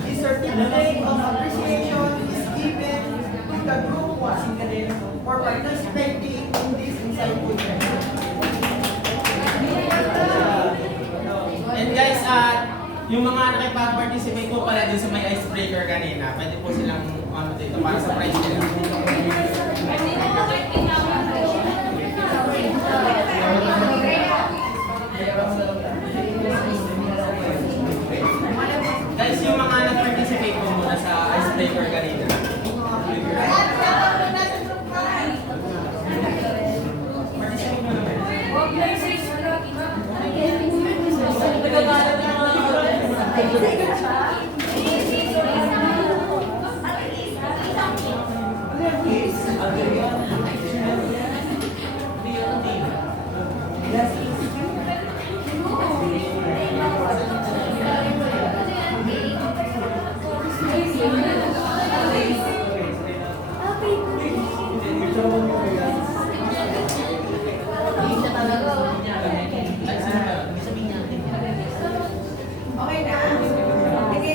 The certificate of appreciation is given to the Group 1 for participating in this insightful seminar. And guys, yung mga nakipag-participate po pala din sa may icebreaker kanina, pwede po silang dito para sa prize nila. Guys, yung mga nag-participate po muna sa icebreaker kanina. Participate mo naman. Okay na? Sige,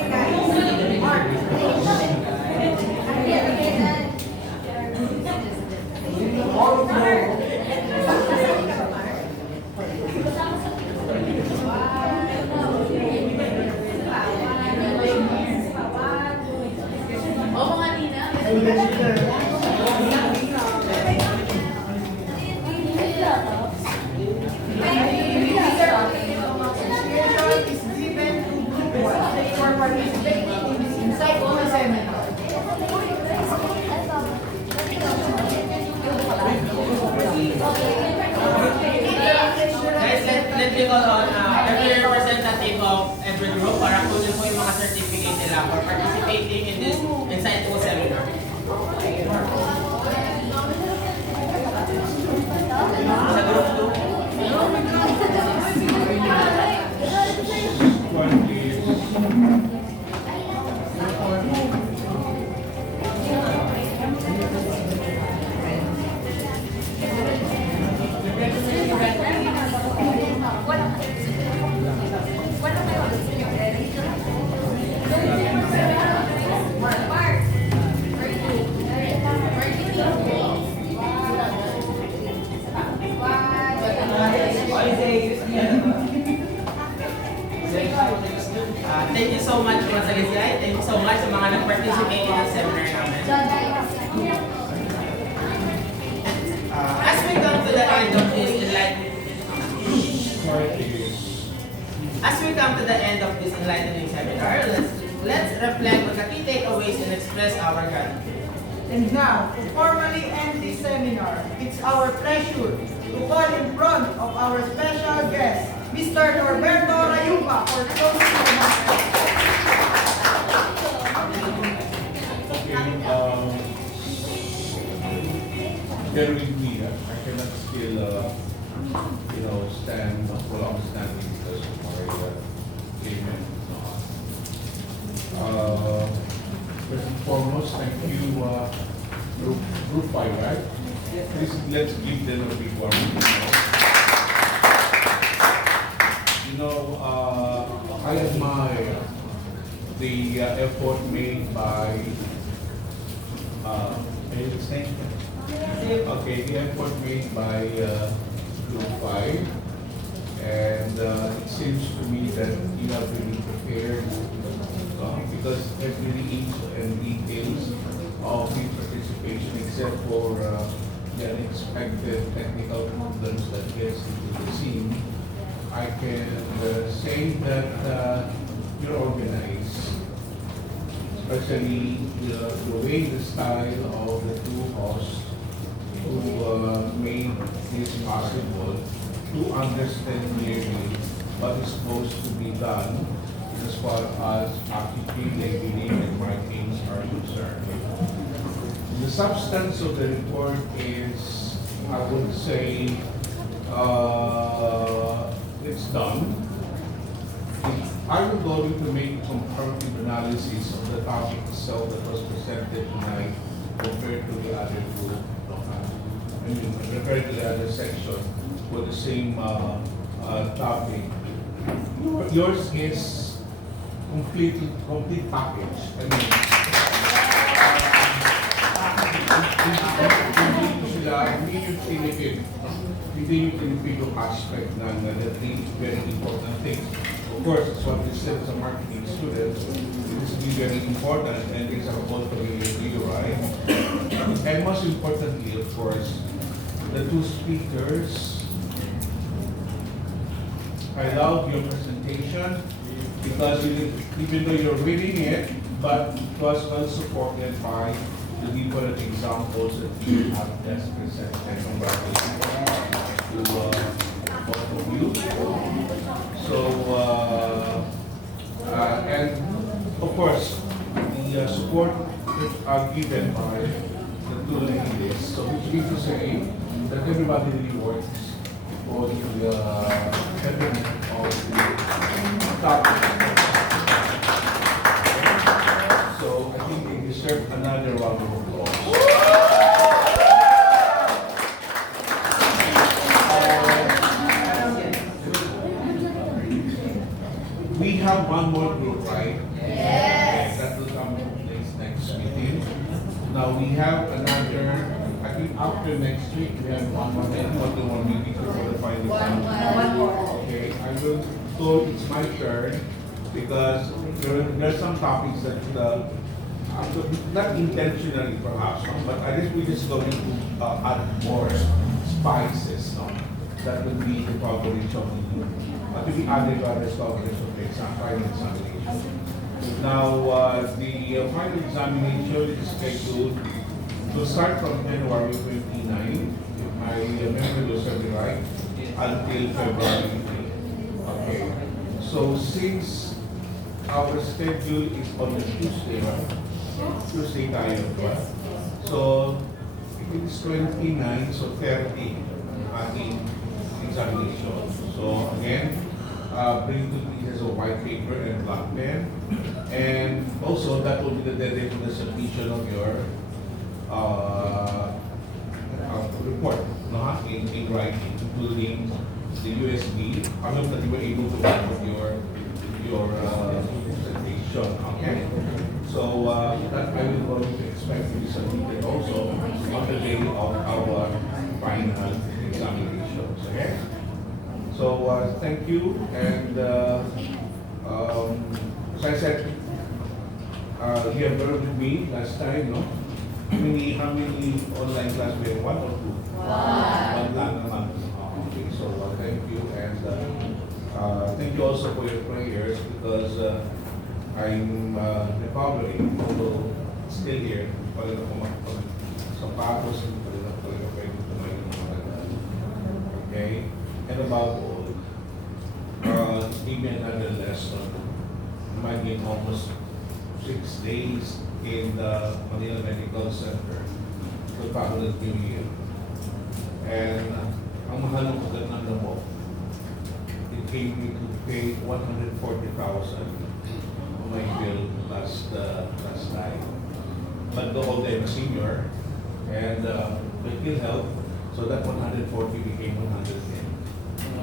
Thank you so much once again, guys. Thank you so much sa mga nag-participate in the seminar namin. As we come to the end of this enlightening seminar, let's reflect on the key takeaways and express our gratitude. And now, to formally end this seminar, it's our pleasure to call in front of our special guest, Mr. Norberto Rayupa, for closing remarks. Bear with me. I cannot still, stand prolonged standing because of my payment and so on. First and foremost, thank you, Group 5, right? Please, let's give them a big warm. I admire the effort made by the effort made by Group 5, and it seems to me that you have really prepared because every inch and details of the participation, except for the unexpected technical problems that gets into the scene, I can say that you're organized, especially the way, the style of the two hosts who made this possible to understand clearly what is supposed to be done as far as packaging, labeling, and markings are concerned. The substance of the report is, I would say, it's done. I will go to make a comparative analysis of the topic itself that was presented tonight compared to the other two. Compared to the other section for the same topic. Yours is complete package. Hindi yung tinipid aspect ng the three very important things. Of course, it's what we said as a marketing student. This is very important and these are all familiar, right? And most importantly, of course, the two speakers. I love your presentation because even though you're reading it, but it was well supported by the different examples that you have just presented. Congratulations to both of you. So, and of course, the support given by the two ladies. So, which means to say that everybody really works for the betterment of the topic. So, I think they deserve another round of applause. We have one more group, right? Yes. That will come in place next meeting. Now we have another, I think after next week, we have one more meeting, one meeting before the final exam. One more. Okay, I will, so it's my turn because there are some topics that, not intentionally perhaps, but I guess we're just going to add more spices, no? That would be the coverage of to be added to other coverage of the final examination. Now, the final examination is scheduled to start from January 29, if my memory was serve right, until February 8. Okay. So since our schedule is on the Tuesday tayo, diba? So if it is 29, so 30 ating examination. So again, bring to me as a white paper and black pen, and also that will be the deadline for the submission of your report, no? in writing, including the USB. I hope that you were able to record your presentation. Okay. So that I will going to expect to be submitted also on the day of our final examinations. Okay. So So thank you, and as I said, you have learned with me last time, no? How many online class we have? One or two? One lang naman. Okay, so thank you, and thank you also for your prayers, because I'm recovering, although still here. Hindi pa rin ako makapag-sapatos, hindi pa rin ako talaga pwede tumayo ng mga ganun. Okay? And above all, give me another lesson. Might be almost 6 days in the Manila Medical Center to Catholic New Year. And ang mahal ng pagkatanda mo, it came me to pay 140,000 on my bill last night. But the whole day I'm a senior, and with ill health, so that 140 became 110.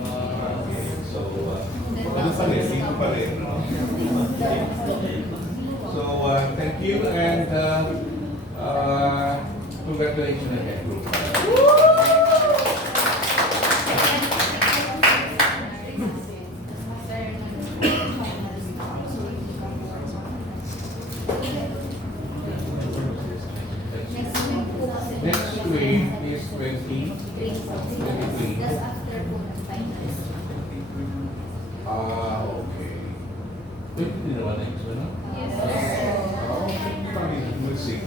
Okay, so ano pa rin, dito pa rin, no? So thank you, and congratulations again, group. Next week is 23. Okay. Wait, you know what next one? We'll see.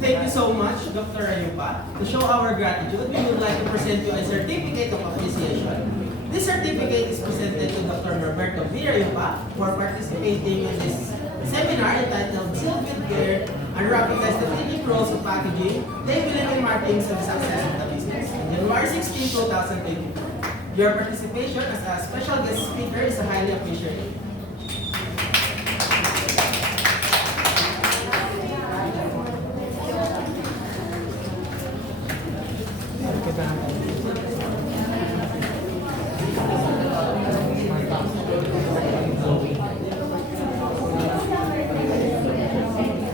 Thank you so much, Dr. Ayupa. To show our gratitude, we would like to present you a certificate of appreciation. This certificate is presented to Dr. Roberto V. Ayupa for participating in this seminar entitled Seal with Care, Unwrapping the Strategic Roles of Packaging, Labeling and Marketing to the Success of the Business, January 16, 2022. Your participation as a special guest speaker is highly appreciated.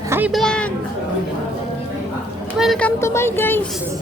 Hi vlog! Welcome to my guys!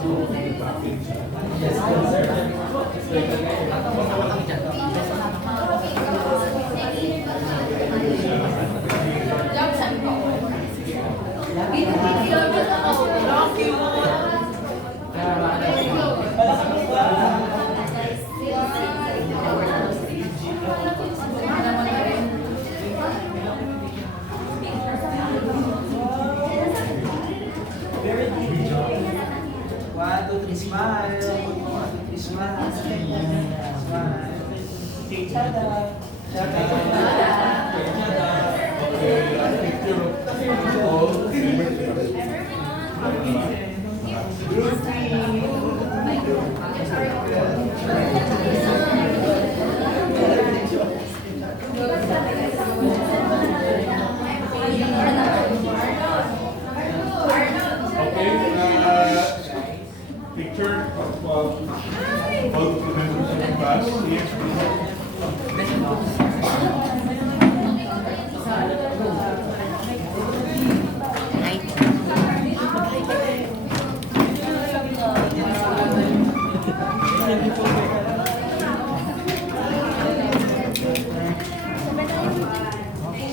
One, two, three, smile. 1, 2, 3, smile. Smile. Chada. Okay, picture of all picture of all the members of the class. Yes,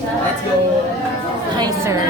Let's go. Hi sir!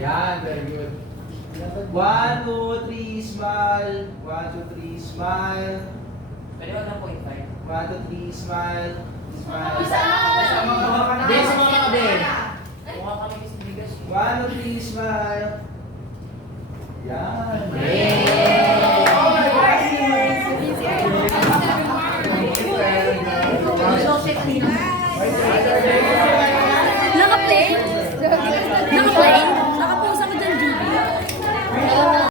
Ayan, very good. 1, 2, 3, smile. 1, 2, 3, smile. Pwede ba ng 0.5? 1, 2, 3, smile. Smile. Ben, sumama ka, Ben. 1, 2, 3, smile. Yan.